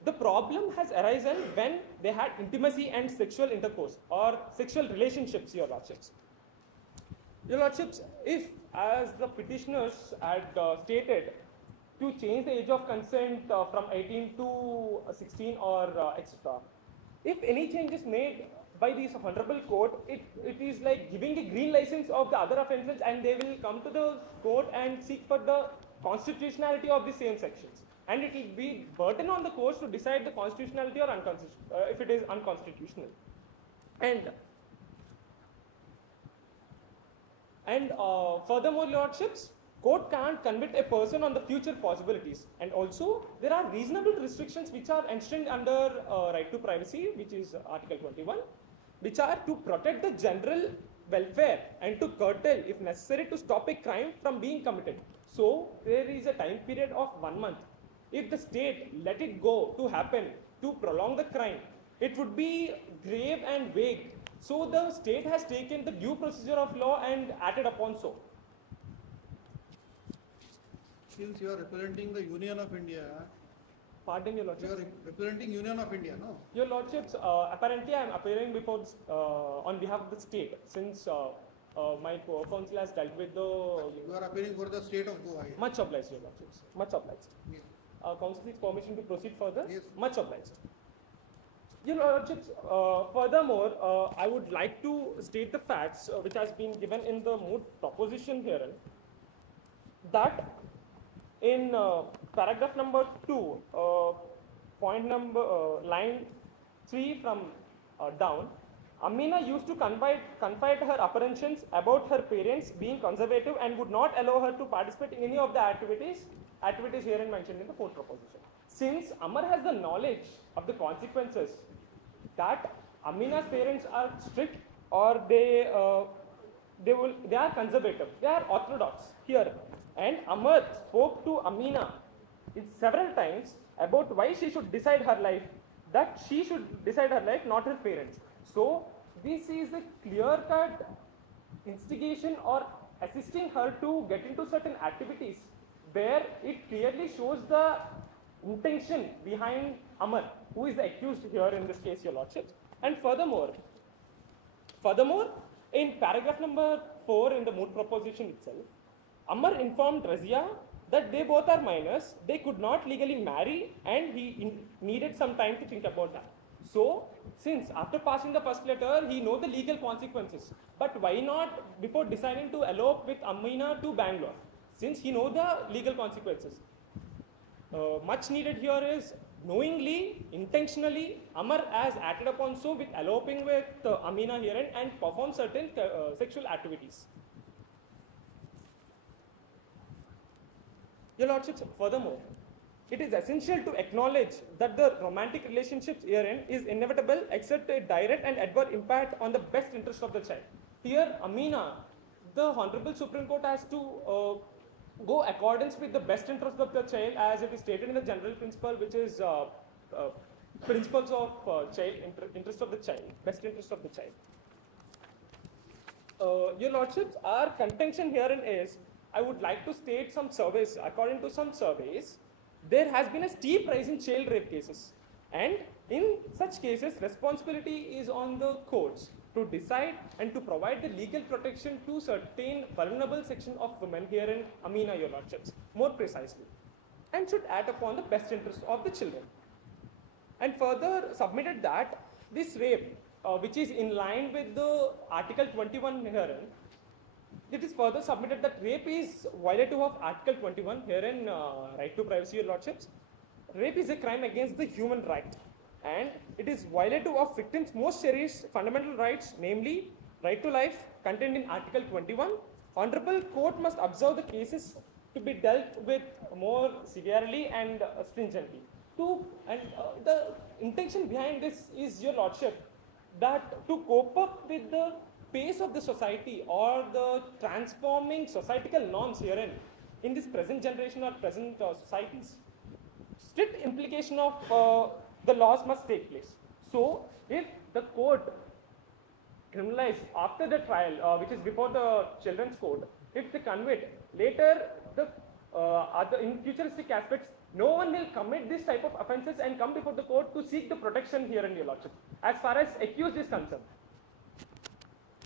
The problem has arisen when they had intimacy and sexual intercourse or sexual relationships, Your Lordships. Your Lordships, if, as the petitioners had stated, to change the age of consent from 18 to 16 or etc. If any change is made by this honorable court, it is like giving a green license of the other offences, and they will come to the court and seek for the constitutionality of the same sections. And it will be burden on the courts to decide the constitutionality or if it is unconstitutional. And furthermore, Lordships, court can't convict a person on the future possibilities. And also, there are reasonable restrictions which are enshrined under right to privacy, which is Article 21, which are to protect the general welfare and to curtail, if necessary, to stop a crime from being committed. So, there is a time period of 1 month. If the state let it go to happen, to prolong the crime, it would be grave and vague. So, the state has taken the due procedure of law and acted upon so. Since you are representing the Union of India, Pardon, Your Lordships. you are representing Union of India, no? Your Lordships, apparently I am appearing before on behalf of the state, since my co-counsel has dealt with the... You are appearing for the state of Goa. Much obliged, Your Lordships. Much obliged. Yes. Council seeks permission to proceed further. Yes. Much obliged. Your Lordships, furthermore, I would like to state the facts which has been given in the Moot proposition herein, that in paragraph number 2, point number line 3 from down, Amina used to confide her apprehensions about her parents being conservative and would not allow her to participate in any of the activities herein mentioned in the court proposition. Since Amar has the knowledge of the consequences that Amina's parents are strict or they are conservative, they are orthodox here, and Amar spoke to Amina several times about why she should decide her life, that she should decide her life, not her parents. So this is a clear-cut instigation or assisting her to get into certain activities where it clearly shows the intention behind Amar, who is the accused here in this case, Your Lordships. And furthermore, in paragraph number 4 in the Moot proposition itself, Amar informed Razia that they both are minors, they could not legally marry, and he needed some time to think about that. So, since after passing the first letter, he knows the legal consequences. But why not before deciding to elope with Amina to Bangalore? Since he knows the legal consequences. Much needed here is knowingly, intentionally, Amar has acted upon so with eloping with Amina here and perform certain sexual activities. Your Lordships, furthermore, it is essential to acknowledge that the romantic relationships herein is inevitable except a direct and adverse impact on the best interest of the child. Here, Amina, the Honorable Supreme Court has to go accordance with the best interest of the child as it is stated in the general principle, which is principles of interest of the child, best interest of the child. Your Lordships, our contention herein is, I would like to state some surveys. According to some surveys, there has been a steep rise in child rape cases. And in such cases, responsibility is on the courts to decide and to provide the legal protection to certain vulnerable section of women here in Amina, Your Lordships, more precisely, and should act upon the best interest of the children. And further submitted that this rape, which is in line with the Article 21 herein, it is further submitted that rape is violative of Article 21 herein, right to privacy, Your Lordships. Rape is a crime against the human right, and it is violative of victims' most cherished fundamental rights, namely right to life, contained in Article 21. Honorable Court must observe the cases to be dealt with more severely and stringently. The intention behind this is, Your Lordship, that to cope up with the pace of the society or the transforming societal norms herein in this present generation or present societies, strict implication of the laws must take place. So, if the court criminalized after the trial, which is before the children's court, if they convict later, in futuristic aspects, no one will commit this type of offences and come before the court to seek the protection here in, Your Lordship, as far as accused is concerned.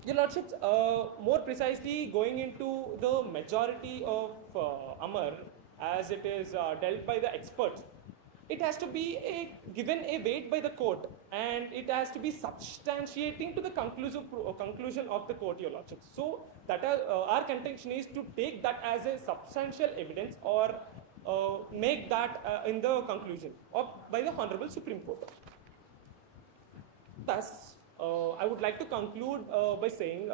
Your Lordships, more precisely going into the majority of Amar, as it is dealt by the experts, it has to be given a weight by the court, and it has to be substantiating to the conclusion of the court, Your Lordships. So that our contention is to take that as a substantial evidence or make that in the conclusion by the Honorable Supreme Court. Thus, I would like to conclude by saying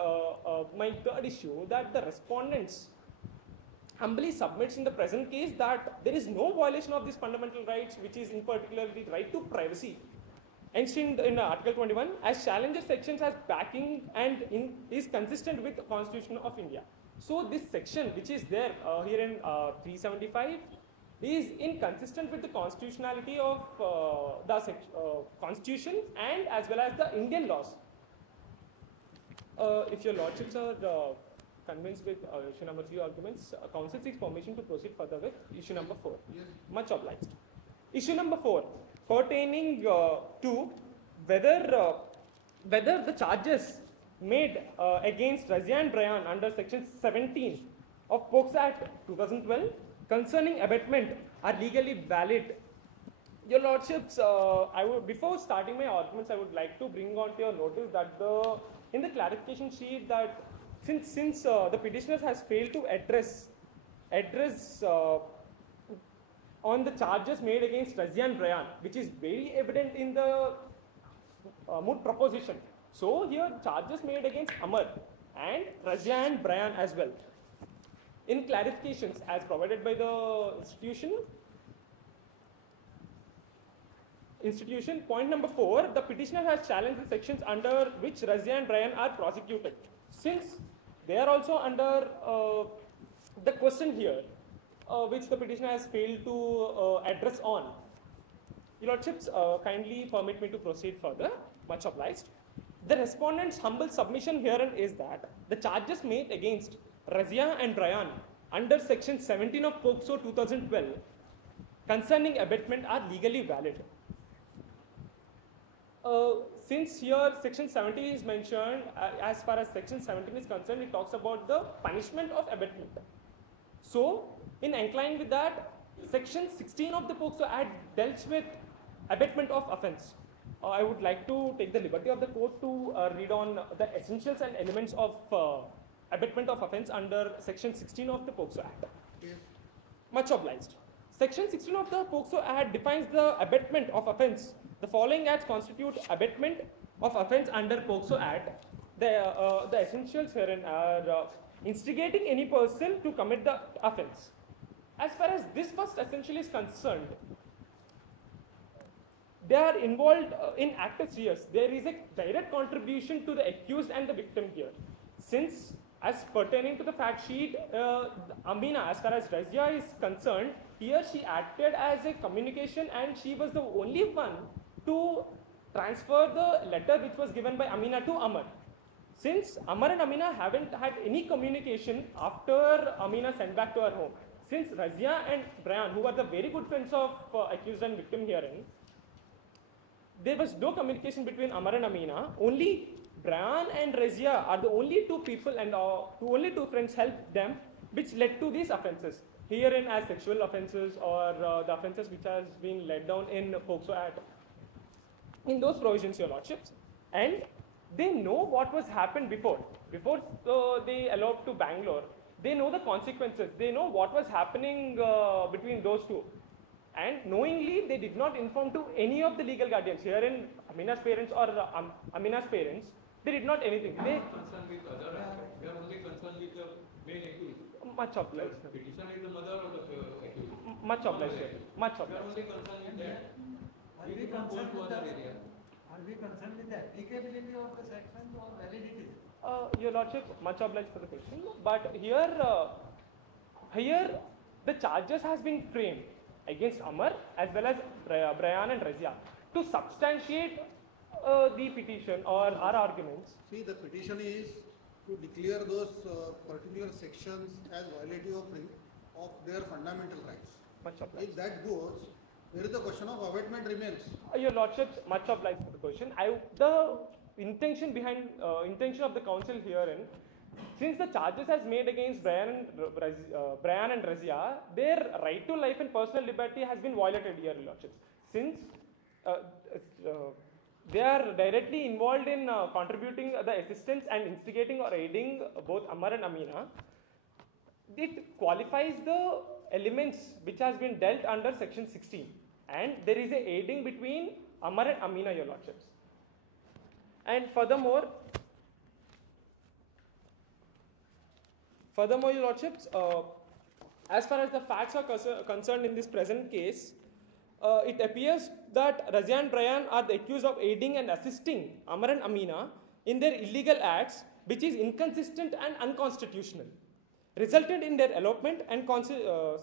my third issue, that the respondents humbly submits in the present case that there is no violation of these fundamental rights, which is in particular the right to privacy enshrined in Article 21, as challenger sections as backing and is consistent with the Constitution of India. So this section, which is there here in 375, is inconsistent with the constitutionality of the Constitution and as well as the Indian laws. If Your Lordships are convinced with issue number 3 arguments, Council seeks permission to proceed further with issue number 4. Yes. Much obliged. Issue number 4, pertaining to whether the charges made against Razia and Brian under section 17 of POCSO Act 2012 concerning abetment are legally valid. Your Lordships, before starting my arguments, I would like to bring on to your notice that in the clarification sheet that since the petitioner has failed to address on the charges made against Razia and Brian, which is very evident in the Moot proposition. So here charges made against Amar and Razia and Brian as well. In clarifications as provided by the institution, point number 4, the petitioner has challenged the sections under which Razia and Brian are prosecuted. Since they are also under the question here, which the petitioner has failed to address on. Your Lordships, kindly permit me to proceed further. Much obliged. The respondent's humble submission herein is that the charges made against Razia and Brian under section 17 of POCSO 2012 concerning abetment are legally valid. Since here section 17 is mentioned, as far as section 17 is concerned, it talks about the punishment of abetment. So, in incline with that, section 16 of the POCSO Act deals with abetment of offence. I would like to take the liberty of the court to read on the essentials and elements of abatement of offence under section 16 of the POCSO Act. Yes. Much obliged. Section 16 of the POCSO Act defines the abatement of offence. The following acts constitute abatement of offence under POCSO Act. The essentials herein are instigating any person to commit the offence. As far as this first essential is concerned, they are involved in actus reus. There is a direct contribution to the accused and the victim here. Since, as pertaining to the fact sheet, Amina, as far as Razia is concerned, here she acted as a communication and she was the only one to transfer the letter which was given by Amina to Amar. Since Amar and Amina haven't had any communication after Amina sent back to her home, since Razia and Brian, who are the very good friends of accused and victim herein, there was no communication between Amar and Amina. Only Brian and Razia are the only two people and only two friends helped them, which led to these offences. Herein as sexual offences or the offences which has been laid down in POCSO Act. In those provisions, Your Lordships, and they know what was happened before. Before they allowed to Bangalore, they know the consequences. They know what was happening between those two. And knowingly, they did not inform to any of the legal guardians. Herein, Amina's parents or Amina's parents, they did not anything. They concerned with other aspects. We are only concerned with the main accused. Much obliged. Petitioner is the mother of the accused. Much obliged. Much We are obliged. only concerned with that. Are We we did not go concerned to with other the area. Are we concerned with the applicability of the section or validity? Your Lordship, much obliged for the question. But here, the charges has been framed against Amar as well as Brian and Razia to substantiate the petition or our arguments. See, the petition is to declare those particular sections as violative of their fundamental rights. Much obliged. If that goes, there is the question of abatement remains. Your Lordships, much obliged for the question. The intention behind intention of the council herein, since the charges has made against Brian and Razia, their right to life and personal liberty has been violated here, Your Lordships. Since they are directly involved in contributing the assistance and instigating or aiding both Amar and Amina, it qualifies the elements which has been dealt under section 16. And there is a aiding between Amar and Amina, Your Lordships. And furthermore, Your Lordships, as far as the facts are concerned in this present case, it appears that Razia and Brian are the accused of aiding and assisting Amar and Amina in their illegal acts, which is inconsistent and unconstitutional, resulted in their elopement and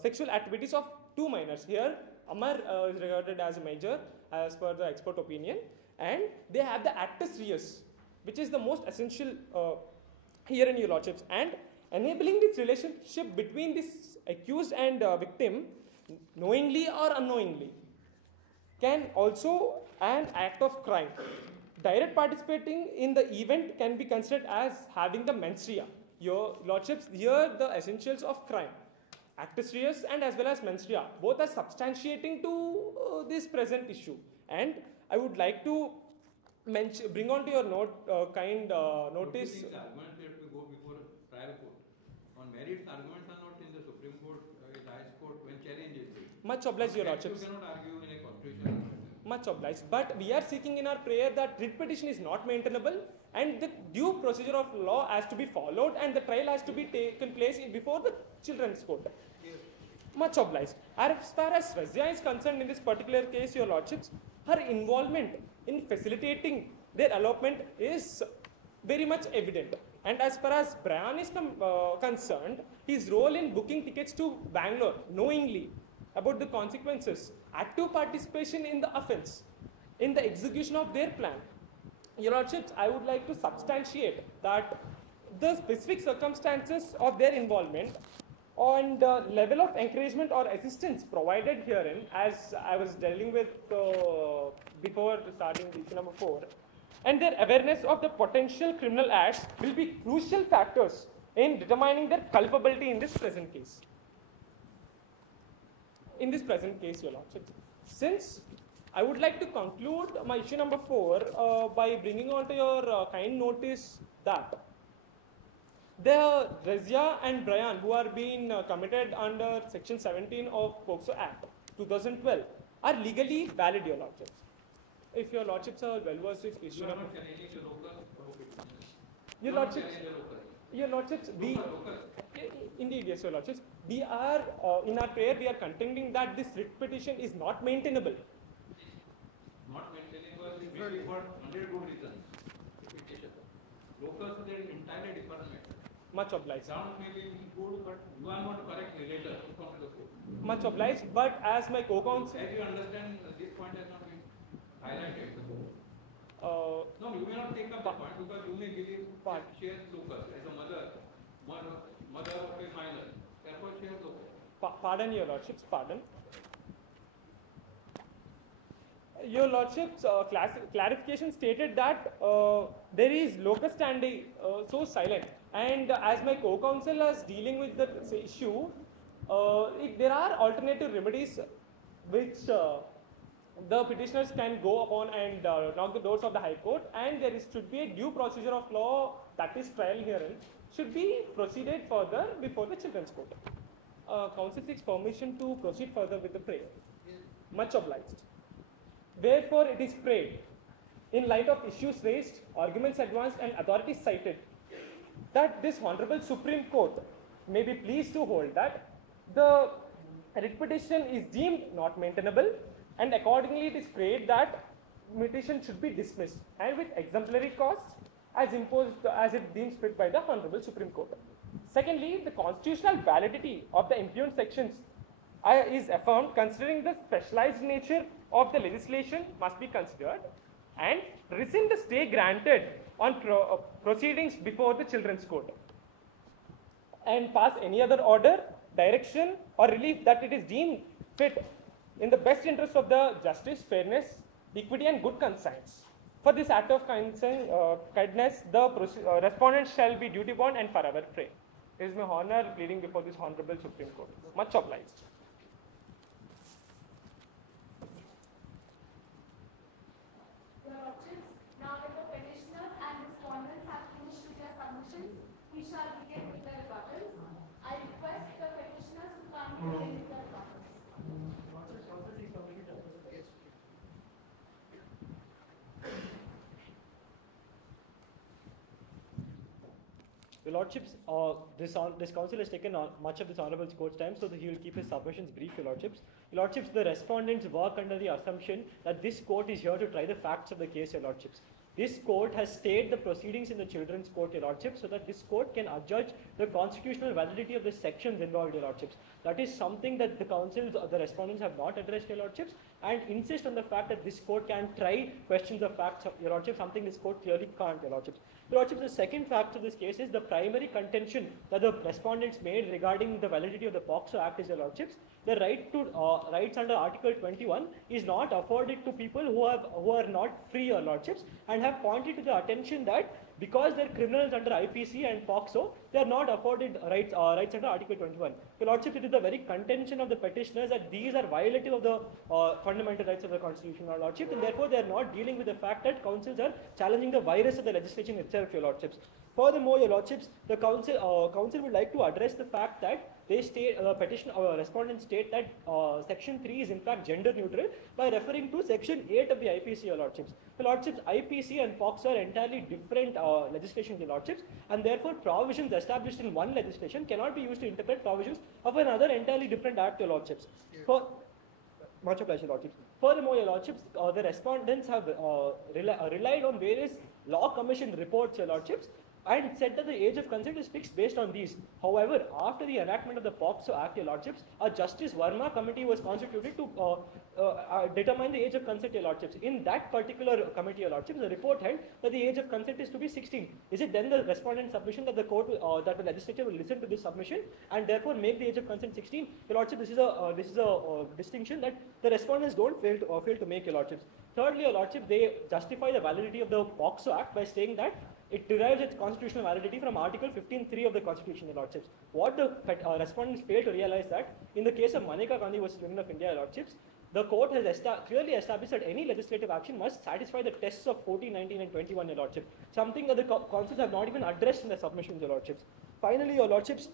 sexual activities of two minors. Here, Amar is regarded as a major as per the expert opinion, and they have the actus reus, which is the most essential here in Your Lordships, and enabling this relationship between this accused and victim, knowingly or unknowingly, can also an act of crime. Direct participating in the event can be considered as having the mens rea. Your Lordships, here the essentials of crime, actus reus and as well as mens rea, both are substantiating to this present issue. And I would like to bring on to your notice. These arguments have to go before a trial court. On merits, arguments are not in the Supreme Court, in the High Court when challenge is made. Much obliged, Your Lordships. You cannot argue in a constitutional matter. Much obliged. But we are seeking in our prayer that writ petition is not maintainable and the due procedure of law has to be followed and the trial has to be taken place before the children's court. Yes. Much obliged. As far as Razia is concerned in this particular case, Your Lordships, her involvement in facilitating their elopement is very much evident. And as far as Brian is concerned, his role in booking tickets to Bangalore knowingly about the consequences, active participation in the offence, in the execution of their plan. Your Lordships, I would like to substantiate that the specific circumstances of their involvement and the level of encouragement or assistance provided herein, as I was dealing with before starting issue number 4, and their awareness of the potential criminal acts will be crucial factors in determining their culpability in this present case. Your Lordship, since I would like to conclude my issue number 4 by bringing on to your kind notice that the Razia and Brian, who are being committed under Section 17 of POCSO Act 2012, are legally valid, Your Lordships. If Your Lordships are well versed with issue number, Your Lordships, indeed, yes, Your Lordships, we are in our prayer we are contending that this writ petition is not maintainable. Not maintainable maybe for 100 good reasons. Locals are entirely different matter. Much obliged. Sound may be good, but you are not correct later to come to the court. Much obliged, but as my co-counsel, As you understand, this point has not been highlighted. No, you may not take up the point because you may believe share locals as a mother of a minor. Therefore, share locals. Pardon, Your Lordships, pardon. Your Lordships, clarification stated that there is locus standi so silent, and as my co-counsel is dealing with the issue, there are alternative remedies which the petitioners can go upon and knock the doors of the High Court, and there should be a due procedure of law, that is trial hearing, should be proceeded further before the Children's Court. Counsel seeks permission to proceed further with the prayer. Much obliged. Wherefore it is prayed, in light of issues raised, arguments advanced and authorities cited, that this Honorable Supreme Court may be pleased to hold that the writ petition is deemed not maintainable, and accordingly it is prayed that petition should be dismissed and with exemplary costs as imposed as it deems fit by the Honorable Supreme Court. Secondly, the constitutional validity of the impugned sections is affirmed considering the specialized nature of the legislation must be considered, and rescind the stay granted on proceedings before the Children's Court, and pass any other order, direction or relief that it is deemed fit in the best interest of the justice, fairness, equity and good conscience. For this act of kindness, the respondent shall be duty bound and forever pray. It is my honor pleading before this Honorable Supreme Court. Much obliged. Your Lordships, now that the petitioners and respondents have finished with their submissions, we shall begin with the rebuttals. I request the petitioners to come in with their rebuttals. Your Lordships, this counsel has taken much of this Honourable Court's time, so that he will keep his submissions brief, Your Lordships. Your Lordships, the respondents work under the assumption that this court is here to try the facts of the case, Your Lordships. This court has stayed the proceedings in the Children's Court, Your Lordships, so that this court can adjudge the constitutional validity of the sections involved, Your Lordships. That is something that the counsels or the respondents have not addressed, Your Lordships, and insist on the fact that this court can try questions of facts, Your Lordships, something this court clearly can't, Your Lordships. Your Lordships, the second fact of this case is the primary contention that the respondents made regarding the validity of the POCSO Act is, Your Lordships. The right to rights under Article 21 is not afforded to people who are not free, Your Lordships, and have pointed to the attention that because they're criminals under IPC and POCSO, they are not afforded rights under Article 21. Your Lordship, it is the very contention of the petitioners that these are violative of the fundamental rights of the Constitution, Your Lordship, and therefore they are not dealing with the fact that counsels are challenging the virus of the legislation itself, Your Lordships. Furthermore, Your Lordships, the counsel would like to address the fact that they state, respondents state that Section 3 is in fact gender neutral by referring to Section 8 of the IPC, Your Lordships. Your Lordships, IPC and POCSO are entirely different legislation, Your Lordships, and therefore provisions established in one legislation cannot be used to interpret provisions of another entirely different act, Your Lordships. Much obliged, Your Lordships. Furthermore, Your Lordships, the respondents have relied on various law commission reports, Your Lordships, and said that the age of consent is fixed based on these. However, after the enactment of the POCSO Act, Your Lordships, a Justice Verma committee was constituted to determine the age of consent, Your Lordships. In that particular committee, Your Lordships, the report held that the age of consent is to be 16. Is it then the respondent submission that the court, that the legislature will listen to this submission and therefore make the age of consent 16? Your Lordship, this is a distinction that the respondents don't fail to make, Your Lordships. Thirdly, Your Lordship, they justify the validity of the POCSO Act by saying that it derives its constitutional validity from Article 15(3) of the Constitution, Your Lordships. What the respondents fail to realize that in the case of Maneka Gandhi vs. Union of India, Your Lordships, The court has clearly established that any legislative action must satisfy the tests of 14, 19 and 21, Your Lordship. Something that the councils have not even addressed in their submissions, Your Lordships. Finally, Your Lordships,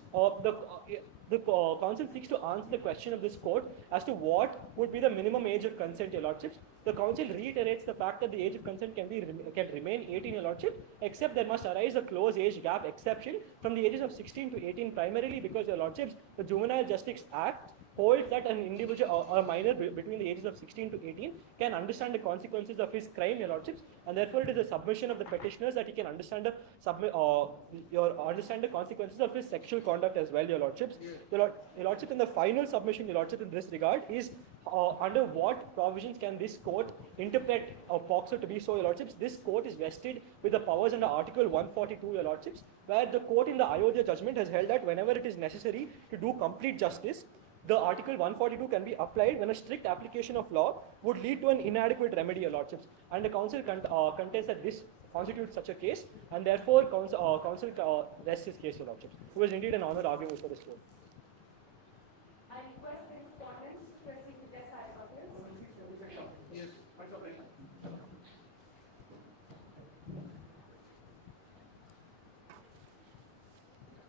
the council seeks to answer the question of this court as to what would be the minimum age of consent, Your Lordships. The council reiterates the fact that the age of consent can remain 18, Your Lordship, except there must arise a close age gap exception from the ages of 16 to 18, primarily because, Your Lordships, the Juvenile Justice Act holds that an individual or a minor between the ages of 16 to 18 can understand the consequences of his crime, Your Lordships, and therefore it is a submission of the petitioners that he can understand the consequences of his sexual conduct as well, Your Lordships. Your Lordship, in the final submission, Your Lordship, in this regard is under what provisions can this court interpret POCSO to be so, Your Lordships? This court is vested with the powers under Article 142, Your Lordships, where the court in the Ayodhya judgment has held that whenever it is necessary to do complete justice, the Article 142 can be applied when a strict application of law would lead to an inadequate remedy, Your Lordships. And the council contends that this constitutes such a case, and therefore council rests his case, Your Lordships. It was indeed an honor arguing before this court. I request the respondents to proceed with their side arguments. Yes.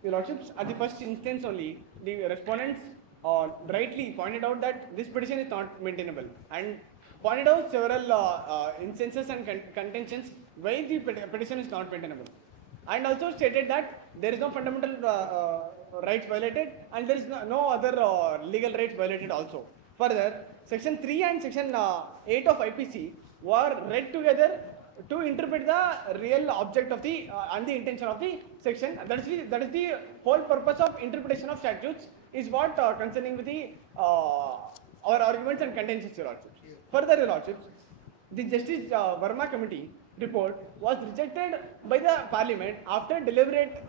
Your Lordships, at the first instance only, the respondents rightly pointed out that this petition is not maintainable and pointed out several instances and contentions why the petition is not maintainable, and also stated that there is no fundamental rights violated and there is no other legal rights violated also. Further, Section 3 and Section 8 of IPC were read together to interpret the real object of the and the intention of the section. That is the whole purpose of interpretation of statutes, is what concerning with the our arguments and contentions, Your Lordships. Further, Your Lordships, the Justice Verma Committee report was rejected by the Parliament after deliberate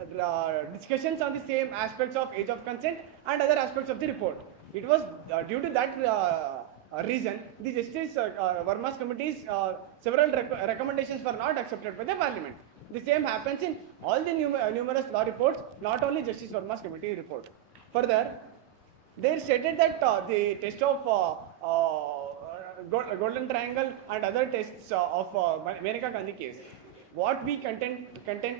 discussions on the same aspects of age of consent and other aspects of the report. It was due to that reason the Justice Verma's Committee's several recommendations were not accepted by the Parliament. The same happens in all the numerous law reports, not only Justice Verma's Committee report. Further, they stated that the test of Golden Triangle and other tests of Maneka Gandhi case, what we contend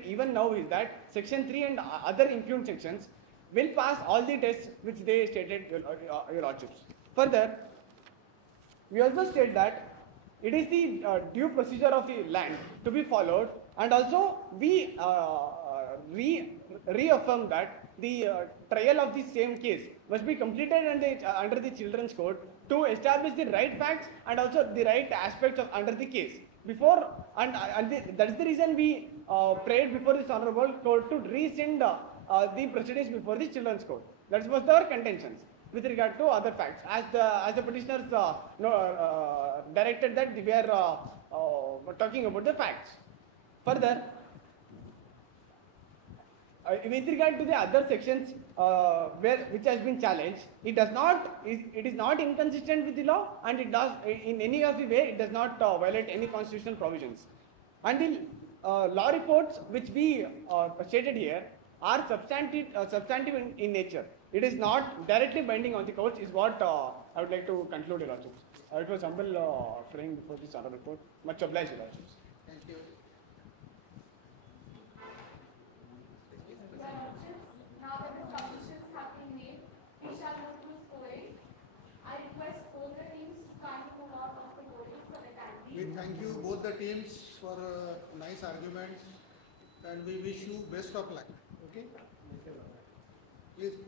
even now is that Section 3 and other impugned sections will pass all the tests which they stated, Your Lordships. Further, we also state that it is the due procedure of the land to be followed, and also we reaffirm that the trial of the same case must be completed under the Children's Code to establish the right facts and also the right aspects of under the case. Before that is the reason we prayed before this honourable court to rescind the proceedings before the Children's Code. That was our contentions with regard to other facts, as the petitioners directed that we are talking about the facts. Further, with regard to the other sections which has been challenged, it is not inconsistent with the law, and it does in any of the way it does not violate any constitutional provisions. And the law reports which we stated here are substantive in nature. It is not directly binding on the courts, is what I would like to conclude, Your Lordships. It was humble praying before this honourable court. Much obliged, Your Lordships. Thank you. Your Lordships, now that the submissions have been made, we shall move to scoring. I request both the teams to kindly move out of the podium for the time We being. thank you both the teams for nice arguments, and we wish you best of luck. Okay? Please.